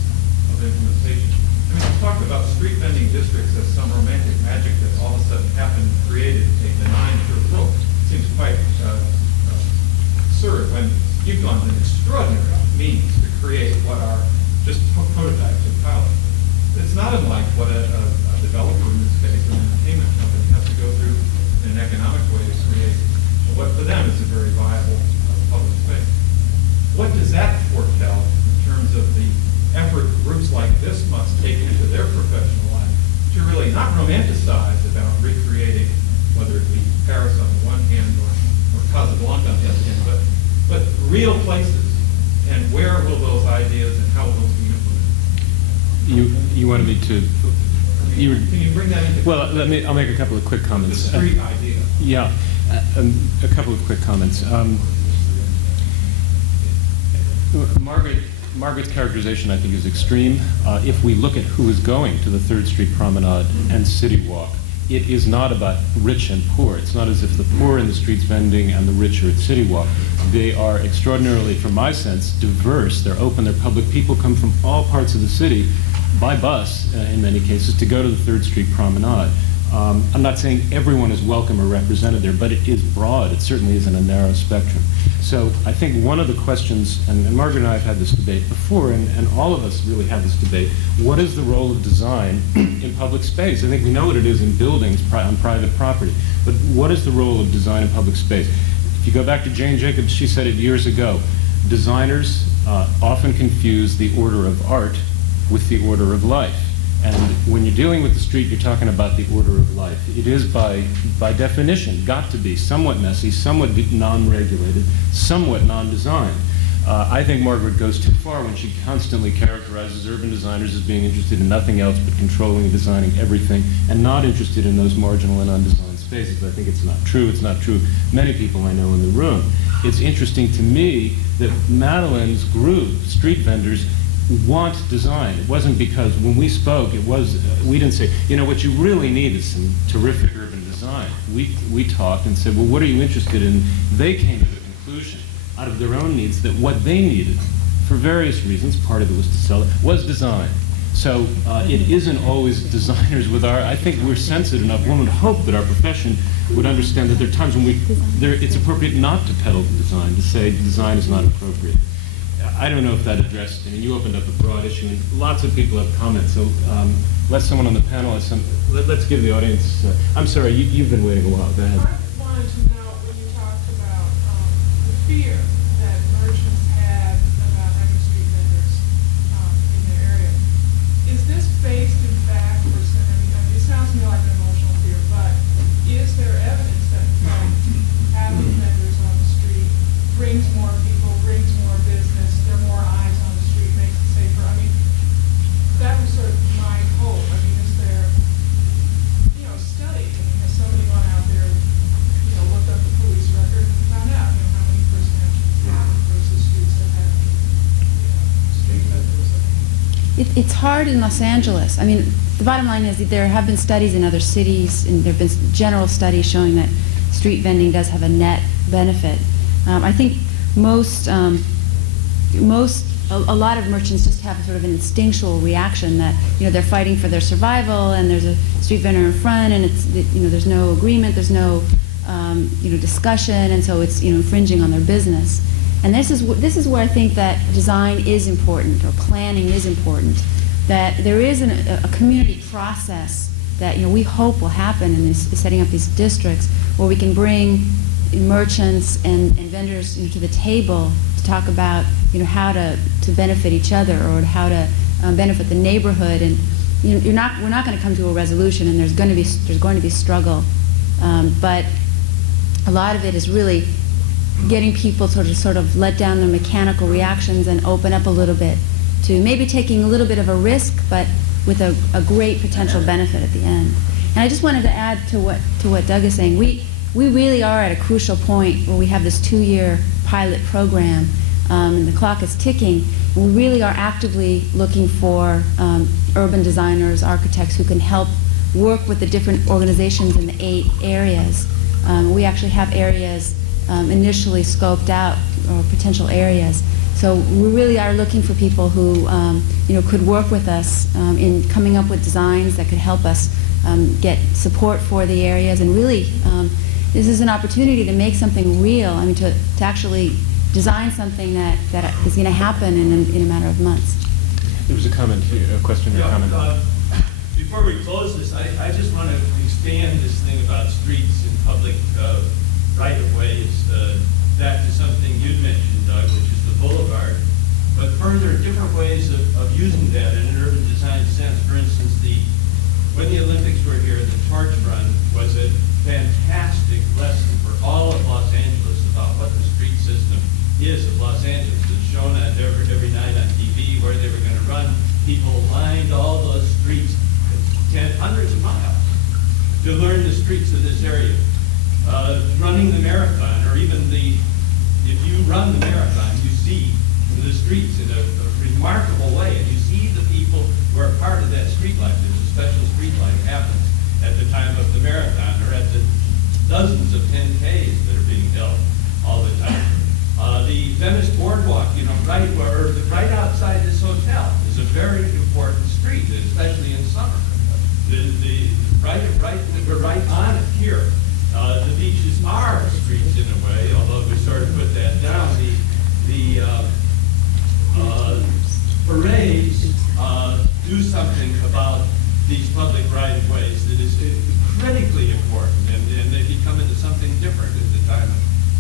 of implementation. I mean, you talk about street vending districts as some romantic magic that all of a sudden happened, created, a benign pure flow. It seems quite absurd when you've gone to extraordinary means to create what are just prototypes of pilots. It's not unlike what a developer in this case, an entertainment company, has to go through in an economic way to create what for them is a very viable public space. What does that foretell in terms of the effort groups like this must take into their professional life to really not romanticize about recreating, whether it be Paris on the one hand or Casablanca on the other hand, but real places, and where will those ideas and how will those be implemented? You wanted me to. Can you bring that into? Well, I'll make a couple of quick comments. The street idea. Yeah, a couple of quick comments. Margaret's characterization, I think, is extreme. If we look at who is going to the 3rd Street Promenade and City Walk, it is not about rich and poor. It's not as if the poor are in the streets vending and the rich are at City Walk. They are extraordinarily, from my sense, diverse. They're open, they're public. People come from all parts of the city by bus, in many cases, to go to the 3rd Street Promenade. I'm not saying everyone is welcome or represented there, but it is broad. It certainly isn't a narrow spectrum. So I think one of the questions, and Margaret and I have had this debate before, and all of us really have this debate, what is the role of design in public space? I think we know what it is in buildings on private property, but what is the role of design in public space? If you go back to Jane Jacobs, she said it years ago, designers often confuse the order of art with the order of life. And when you're dealing with the street, you're talking about the order of life. It is by definition got to be somewhat messy, somewhat non-regulated, somewhat non-designed. I think Margaret goes too far when she constantly characterizes urban designers as being interested in nothing else but controlling and designing everything and not interested in those marginal and undesigned spaces. I think it's not true. It's not true of many people I know in the room. It's interesting to me that Madeline's group, street vendors, want design. It wasn't because when we spoke, it was, we didn't say, you know, what you really need is some terrific urban design. We talked and said, well, what are you interested in? They came to the conclusion, out of their own needs, that what they needed, for various reasons, part of it was to sell it, was design. So it isn't always designers with our, I think we're sensitive enough, one would hope that our profession would understand that there are times when it's appropriate not to peddle the design, to say design is not appropriate. I don't know if that addressed, I mean, you opened up a broad issue, and lots of people have comments, so let someone on the panel, let's give the audience, I'm sorry, you've been waiting a while, go ahead. I wanted to know when you talked about the fear that merchants had about having street vendors in their area. Is this based in fact, or it sounds to me like an emotional fear, but is there evidence that in fact having vendors on the street brings more people, brings more business, there are more eyes on the street, makes it safer? I mean, that was sort of my hope. I mean, is there, study? I mean, has somebody gone out there, looked up the police record and found out, how many percent versus streets that have, street vendors? It's hard in Los Angeles. I mean, the bottom line is that there have been studies in other cities, and there have been general studies showing that street vending does have a net benefit. I think a lot of merchants just have sort of an instinctual reaction that they're fighting for their survival, and there's a street vendor in front, and there's no agreement, there's no discussion, and so it's infringing on their business. And this is where I think that design is important, or planning is important. That there is a community process that we hope will happen in setting up these districts, where we can bring merchants and vendors to the table to talk about how to benefit each other, or how to benefit the neighborhood. And we're not going to come to a resolution, and there's going to be struggle, but a lot of it is really getting people to sort of let down their mechanical reactions and open up a little bit to maybe taking a little bit of a risk, but with a great potential benefit at the end. And I just wanted to add to what Doug is saying. We really are at a crucial point where we have this 2-year pilot program, and the clock is ticking. We really are actively looking for urban designers, architects who can help work with the different organizations in the 8 areas. We actually have areas initially scoped out, or potential areas. So we really are looking for people who could work with us in coming up with designs that could help us get support for the areas. And really, this is an opportunity to make something real. I mean, to actually design something that is going to happen in a matter of months. There was a comment here, a question or comment. Before we close this, I just want to expand this thing about streets and public right-of-ways back to something you'd mentioned, Doug, which is the boulevard. But further, different ways of using that in an urban design sense. For instance, when the Olympics were here, the torch run was a fantastic lesson for all of Los Angeles about what the street system is of Los Angeles. It's shown every night on TV where they were going to run. People lined all those streets, hundreds of miles, to learn the streets of this area. Running the marathon, or even if you run the marathon, you see the streets in a remarkable way, and you see the people who are part of that street life. There's a special street life happens at the time of the marathon, or at the dozens of 10Ks that are being held all the time. The Venice Boardwalk, right outside this hotel, is a very important street, especially in summer. We're right on it here. The beaches are streets in a way, although we sort of put that down. The parades do something about these public right-of-ways that is critically important, and they become into something different at the time of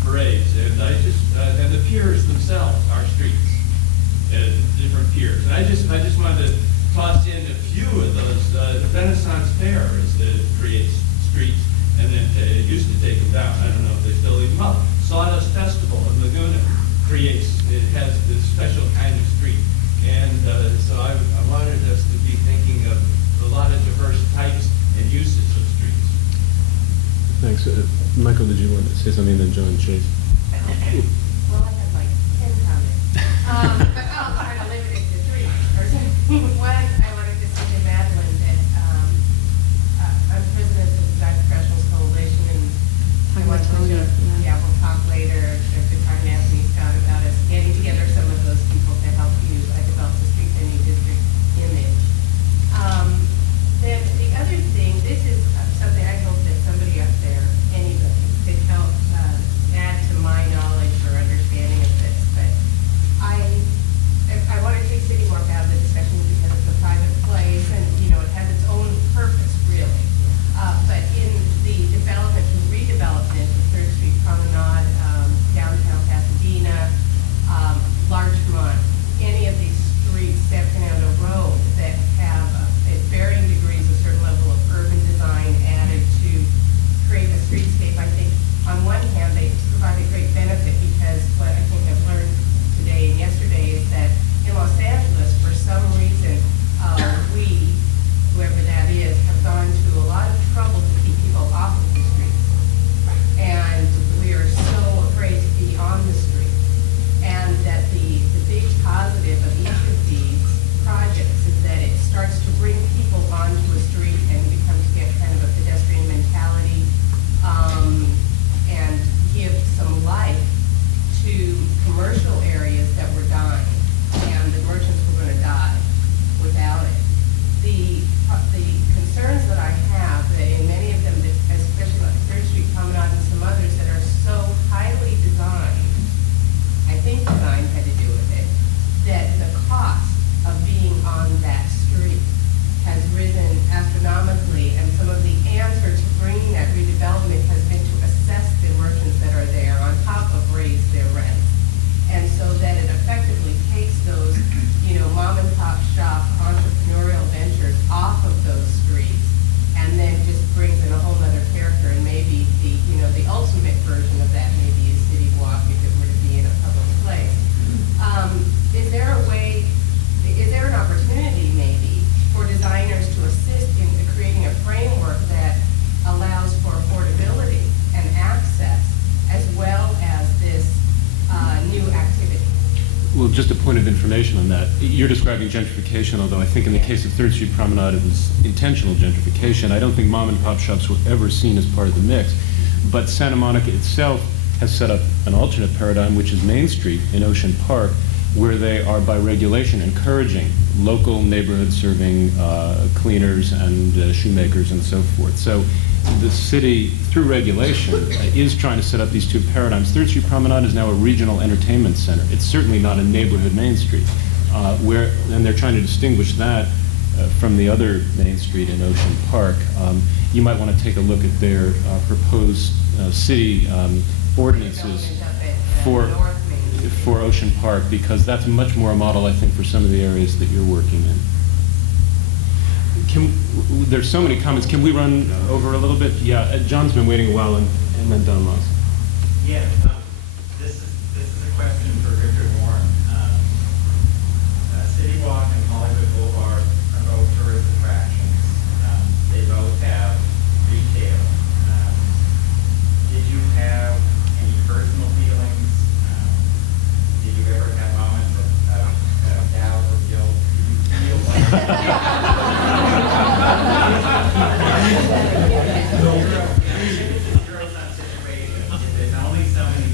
parades. And and the piers themselves are I just wanted to toss in a few of those. The Renaissance Fair creates streets, and then it used to take them down. I don't know if they still leave them up. Sawdust Festival in Laguna has this special kind of street. And so I wanted us to be thinking of a lot of diverse types and uses of streets. Thanks. Michael, did you want to say something, then John Chase? Well, I have like 10 comments. But I'll try to limit it to 3 or something. One, I wanted to say to Madeline that I'm president of the Design Professionals Coalition, and I want to we'll talk later if the time Anthony Scott about us getting together some of those people to help you develop the street vending district image. Then the other thing, this is something I hope that somebody up there, anybody, could help add to my knowledge or understanding of this. But I want to take City Walk out of the discussion because it's a private place and it has its own purpose really. But in the development and redevelopment of 3rd Street Promenade, downtown Pasadena, Larchmont, any of these streets, San Fernando Road, that have at varying degrees a certain level of urban design added to create a streetscape, I think on one hand they provide a great benefit because what I think I've learned today and yesterday is that in Los Angeles, for some reason, we, whoever that is, have gone to a lot of trouble to keep people off of the streets. And we are so afraid to be on the street. And that the big positive of each of these projects is that it starts to bring people onto a street and becomes kind of a pedestrian mentality and give some life to commercial areas that were dying. And the merchants were going to die without it. The concerns that I have, that in many of them, especially like 3rd Street Promenade and some others that are so highly designed, I think design had to do with it, that the cost of being on that street has risen astronomically, and some of the answer to bringing that redevelopment has been to assess the merchants that are there on top of raise their rents. And so that it effectively takes those, mom and pop shop entrepreneurial ventures off of those streets, and then just brings in a whole other character. And maybe the ultimate version of that maybe is City Walk if it were to be in a public place. Is there an opportunity maybe for designers to assist in creating a framework that allows for affordability and access as well as this new activity? Well, just a point of information on that. You're describing gentrification, although I think in the case of 3rd Street Promenade it was intentional gentrification. I don't think mom and pop shops were ever seen as part of the mix. But Santa Monica itself has set up an alternate paradigm, which is Main Street in Ocean Park, where they are by regulation encouraging local neighborhood serving cleaners and shoemakers and so forth. So the city, through regulation, is trying to set up these 2 paradigms. 3rd Street Promenade is now a regional entertainment center. It's certainly not a neighborhood Main Street, and they're trying to distinguish that from the other Main Street in Ocean Park. You might want to take a look at their proposed city ordinances for Ocean Park, because that's much more a model, I think, for some of the areas that you're working in. There's so many comments. Can we run over a little bit? Yeah, John's been waiting a while, and then Don Moss. Yeah, this is a question for Richard Warren. City Walk and Hollywood Boulevard are both tourist attractions. They both have retail. Did you have any personal feelings? Did you ever have moments of doubt or guilt? Did you feel like zero-sum situation? There's only so many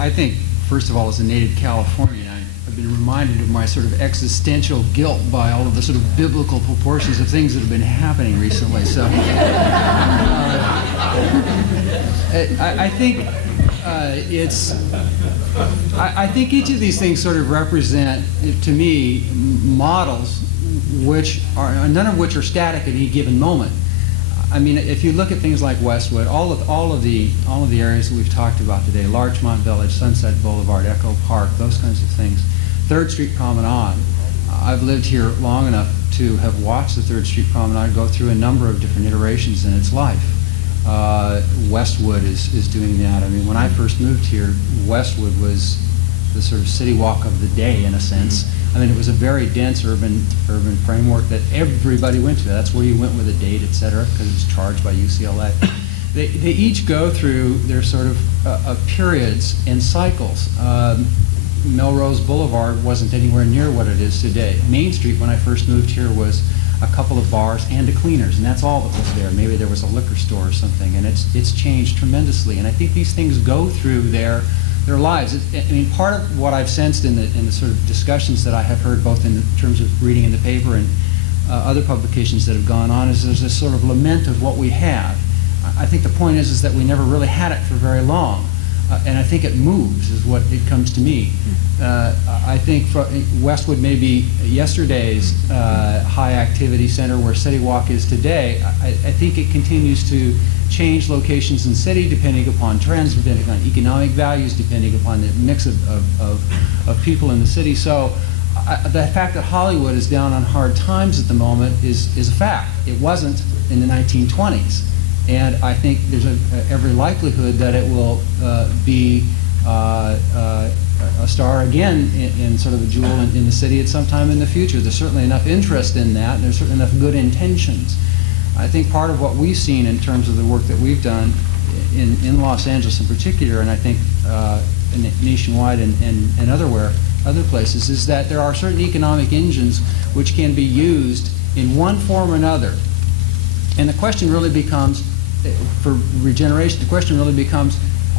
I think, first of all, as a native Californian, I've been reminded of my sort of existential guilt by all of the sort of biblical proportions of things that have been happening recently. So I think I think each of these things sort of represent, to me, models which are, none of which are static at any given moment. I mean, if you look at things like Westwood, all of the areas that we've talked about today, Larchmont Village, Sunset Boulevard, Echo Park, those kinds of things, 3rd Street Promenade. I've lived here long enough to have watched the 3rd Street Promenade go through a number of different iterations in its life. Westwood is doing that. I mean, when I first moved here, Westwood was the sort of city walk of the day, in a sense. I mean, it was a very dense urban framework that everybody went to. That's where you went with a date, et cetera, because it's charged by UCLA. They each go through their sort of periods and cycles. Melrose Boulevard wasn't anywhere near what it is today. Main Street, when I first moved here, was a couple of bars and a cleaners, and that's all that was there. Maybe there was a liquor store or something, and it's changed tremendously. And I think these things go through their lives. I mean, part of what I've sensed in the sort of discussions that I have heard, both in terms of reading in the paper and other publications that have gone on, is there's this sort of lament of what we have. I think the point is that we never really had it for very long. And I think it moves, is what it comes to me. I think Westwood may be yesterday's high activity center where City Walk is today. I think it continues to change locations in the city depending upon trends, depending on economic values, depending upon the mix of people in the city. So the fact that Hollywood is down on hard times at the moment is a fact. It wasn't in the 1920s. And I think there's every likelihood that it will be a star again in sort of a jewel in the city at some time in the future. There's certainly enough interest in that, and there's certainly enough good intentions. I think part of what we've seen in terms of the work that we've done in Los Angeles in particular, and I think nationwide and other places, is that there are certain economic engines which can be used in one form or another. And the question really becomes, for regeneration, the question really becomes,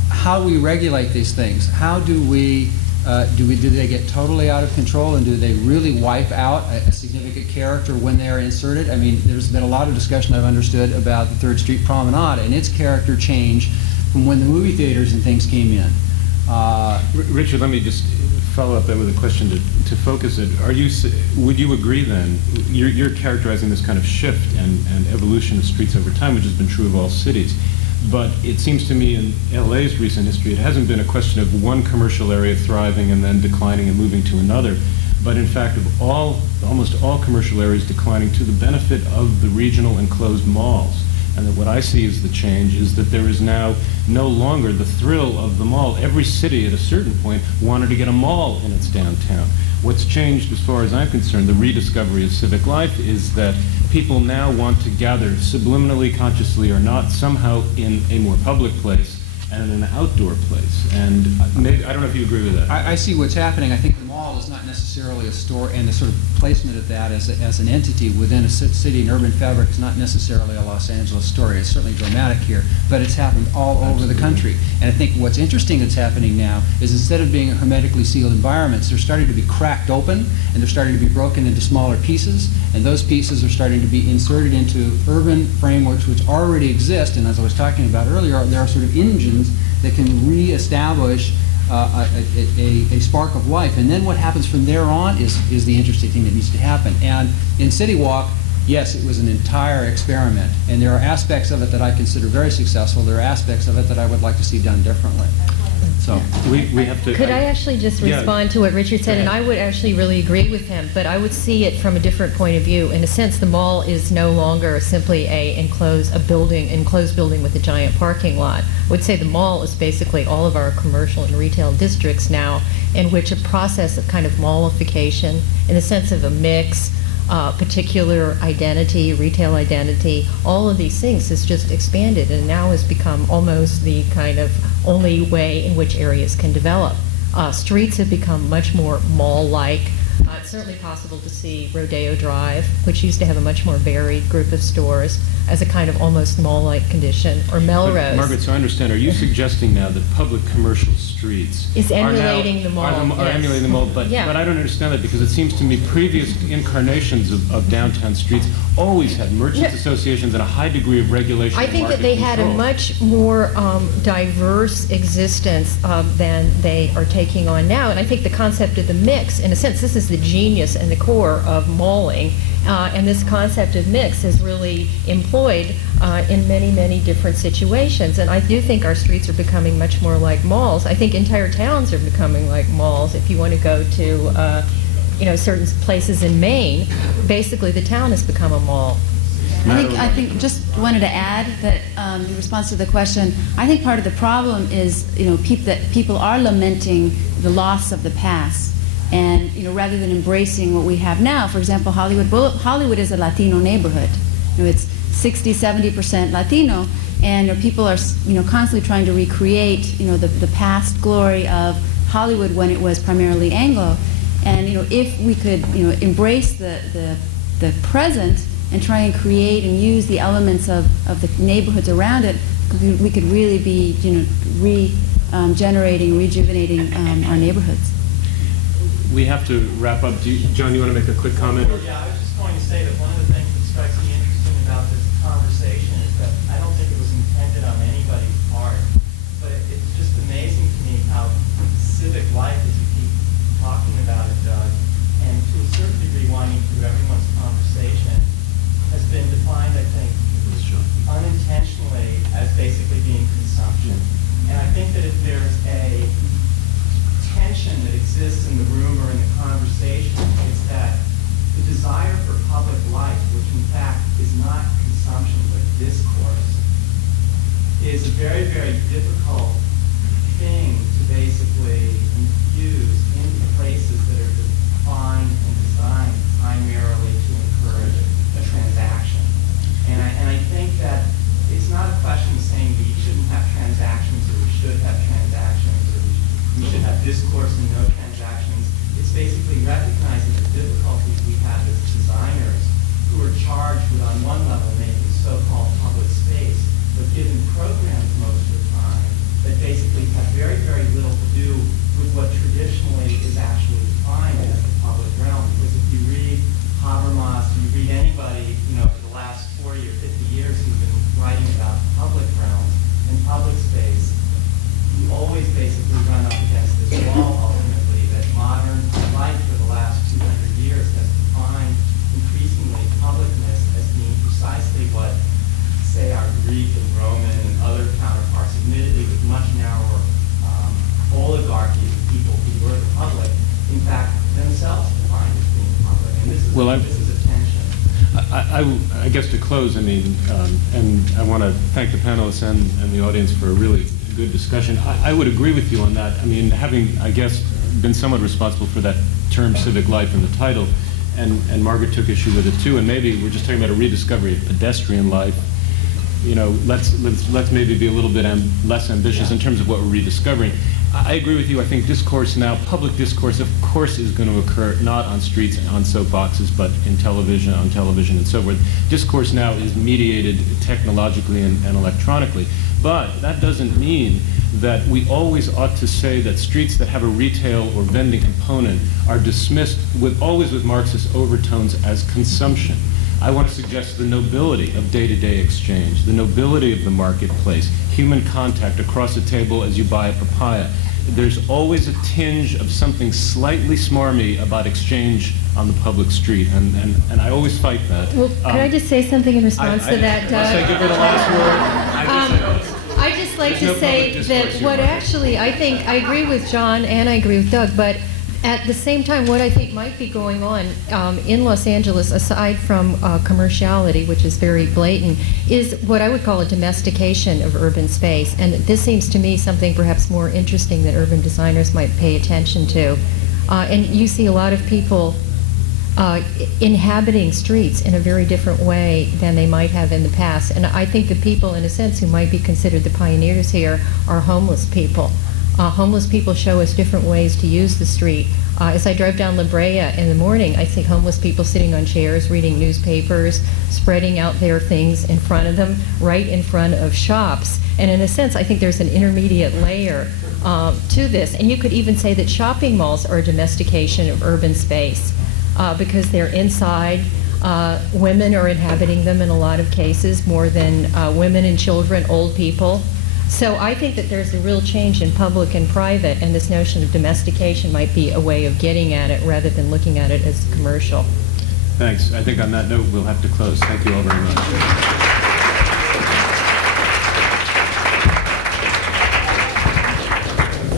how do we regulate these things? How do do they get totally out of control, and do they really wipe out a significant character when they're inserted? I mean, there's been a lot of discussion, I've understood, about the 3rd Street Promenade and its character change from when the movie theaters and things came in. Richard, let me just follow up that with a question to focus it. Would you agree then, you're characterizing this kind of shift and evolution of streets over time, which has been true of all cities, but it seems to me in LA's recent history, it hasn't been a question of one commercial area thriving and then declining and moving to another, but in fact of almost all commercial areas declining to the benefit of the regional enclosed malls. And that what I see as the change is that there is now no longer the thrill of the mall. Every city at a certain point wanted to get a mall in its downtown. What's changed, as far as I'm concerned, the rediscovery of civic life, is that people now want to gather, subliminally, consciously or not, somehow in a more public place and in an outdoor place. And maybe, I don't know if you agree with that. I see what's happening. I think the mall is not necessarily a store, and the sort of placement of that as an entity within a city and urban fabric is not necessarily a Los Angeles story. It's certainly dramatic here, but it's happened all over the country. And I think what's interesting that's happening now is, instead of being hermetically sealed environments, they're starting to be cracked open, and they're starting to be broken into smaller pieces, and those pieces are starting to be inserted into urban frameworks which already exist. And as I was talking about earlier, there are sort of engines that can reestablish a spark of life. And then what happens from there on is the interesting thing that needs to happen. And in City Walk, yes, it was an entire experiment. And there are aspects of it that I consider very successful. There are aspects of it that I would like to see done differently. So we have to... Could I actually just respond to what Richard said? And I would actually really agree with him, but I would see it from a different point of view. In a sense, the mall is no longer simply an enclosed building with a giant parking lot. I would say the mall is basically all of our commercial and retail districts now, in which a process of kind of mallification, in the sense of a mix, particular identity, retail identity, all of these things has just expanded and now has become almost the kind of only way in which areas can develop. Streets have become much more mall-like. It's certainly possible to see Rodeo Drive, which used to have a much more varied group of stores, as a kind of almost mall-like condition, or Melrose. Margaret, so I understand, are you suggesting now that public commercial streets Is are emulating the mall, are yes. emulating the mall, but Yeah. I don't understand that, because it seems to me previous incarnations of downtown streets always had merchants associations and a high degree of regulation. I and think that market they had a control. much more diverse existence than they are taking on now. And I think the concept of the mix, in a sense, this is the genius and the core of malling. And this concept of mix is really employed in many, many different situations. And I do think our streets are becoming much more like malls. I think entire towns are becoming like malls. If you want to go to certain places in Maine, basically the town has become a mall. I think just wanted to add that in response to the question, I think part of the problem is that people are lamenting the loss of the past, and rather than embracing what we have now. For example, Hollywood is a Latino neighborhood. It's 60-70% Latino, and people are constantly trying to recreate the past glory of Hollywood when it was primarily Anglo. And if we could embrace the present and try and create and use the elements of the neighborhoods around it, we could really be regenerating, rejuvenating our neighborhoods. We have to wrap up. John, you want to make a quick comment? Yeah, I was just going to say that one of the things that strikes me interesting about this conversation is that I don't think it was intended on anybody's part, but it's just amazing to me how civic life, as you keep talking about it, Doug, and to a certain degree winding through everyone's conversation, has been defined, I think, unintentionally as basically being consumption. And I think that if there's a tension that exists in the room or in the conversation, it's that the desire for public life, which in fact is not consumption but discourse, is a very, very difficult thing to basically infuse into places that are defined and designed primarily to encourage a transaction. And I think that it's not a question of saying we shouldn't have transactions or we should have transactions or we should have discourse and no transactions. It's basically recognizing the difficulties we have as designers who are charged with, on one level, making so-called public space, but given programs most of the time that basically have very, very little to do with what traditionally is actually defined as the public realm. Because if you read Habermas, you read anybody, for the last 40 or 50 years who's been writing about public realms and public space, you always basically run up against this wall, ultimately, that modern life for the last 200 years has defined increasingly publicness as being precisely what, say, our Greek and Roman and other counterparts, admittedly with much narrower oligarchies of people who were the public, in fact, themselves defined as being public. And this is, this is a tension. I guess to close, and I want to thank the panelists and the audience for a really good discussion. I would agree with you on that. I mean, having, I guess, been somewhat responsible for that term civic life in the title, and Margaret took issue with it too, and maybe we're just talking about a rediscovery of pedestrian life. Let's maybe be a little bit less ambitious in terms of what we're rediscovering. I agree with you. I think discourse now, public discourse, of course, is going to occur not on streets and on soapboxes, but in television, on television, and so forth. Discourse now is mediated technologically and electronically. But that doesn't mean that we always ought to say that streets that have a retail or vending component are dismissed always with Marxist overtones as consumption. I want to suggest the nobility of day-to-day exchange, the nobility of the marketplace, human contact across a table as you buy a papaya. There's always a tinge of something slightly smarmy about exchange on the public street, and I always fight that. Well, could I just say something in response to that, Doug? Must I give her the last word? I'd just like to say that what actually, I think, I agree with John and I agree with Doug, but at the same time, what I think might be going on in Los Angeles, aside from commerciality, which is very blatant, is what I would call a domestication of urban space. And this seems to me something perhaps more interesting that urban designers might pay attention to. And you see a lot of people inhabiting streets in a very different way than they might have in the past. And I think the people, in a sense, who might be considered the pioneers here are homeless people. Homeless people show us different ways to use the street. As I drive down La Brea in the morning, I see homeless people sitting on chairs, reading newspapers, spreading out their things in front of them, right in front of shops. And in a sense, I think there's an intermediate layer to this. And you could even say that shopping malls are a domestication of urban space because they're inside. Women are inhabiting them in a lot of cases, more than women and children, old people. So I think that there's a real change in public and private, and this notion of domestication might be a way of getting at it rather than looking at it as commercial. Thanks. I think on that note, we'll have to close. Thank you all very much.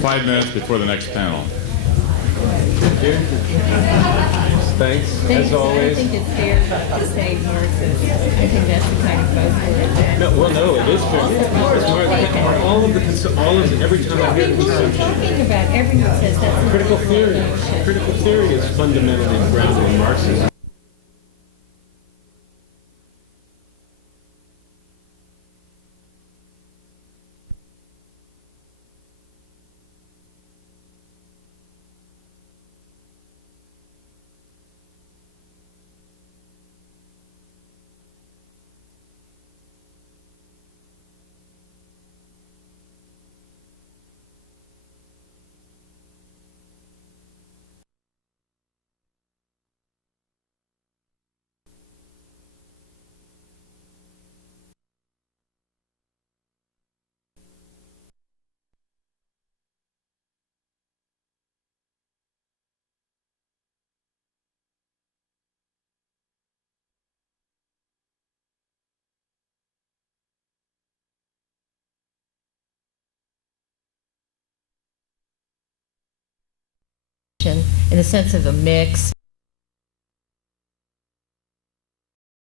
5 minutes before the next panel. Thanks, as always. I think it's fair to say Marxist. I think that's the kind of buzzword that... No, well, no, it is true. Every time I hear the term... Talking about, everyone says that's... Critical theory is fundamentally grounded in Marxism. In the sense of a mix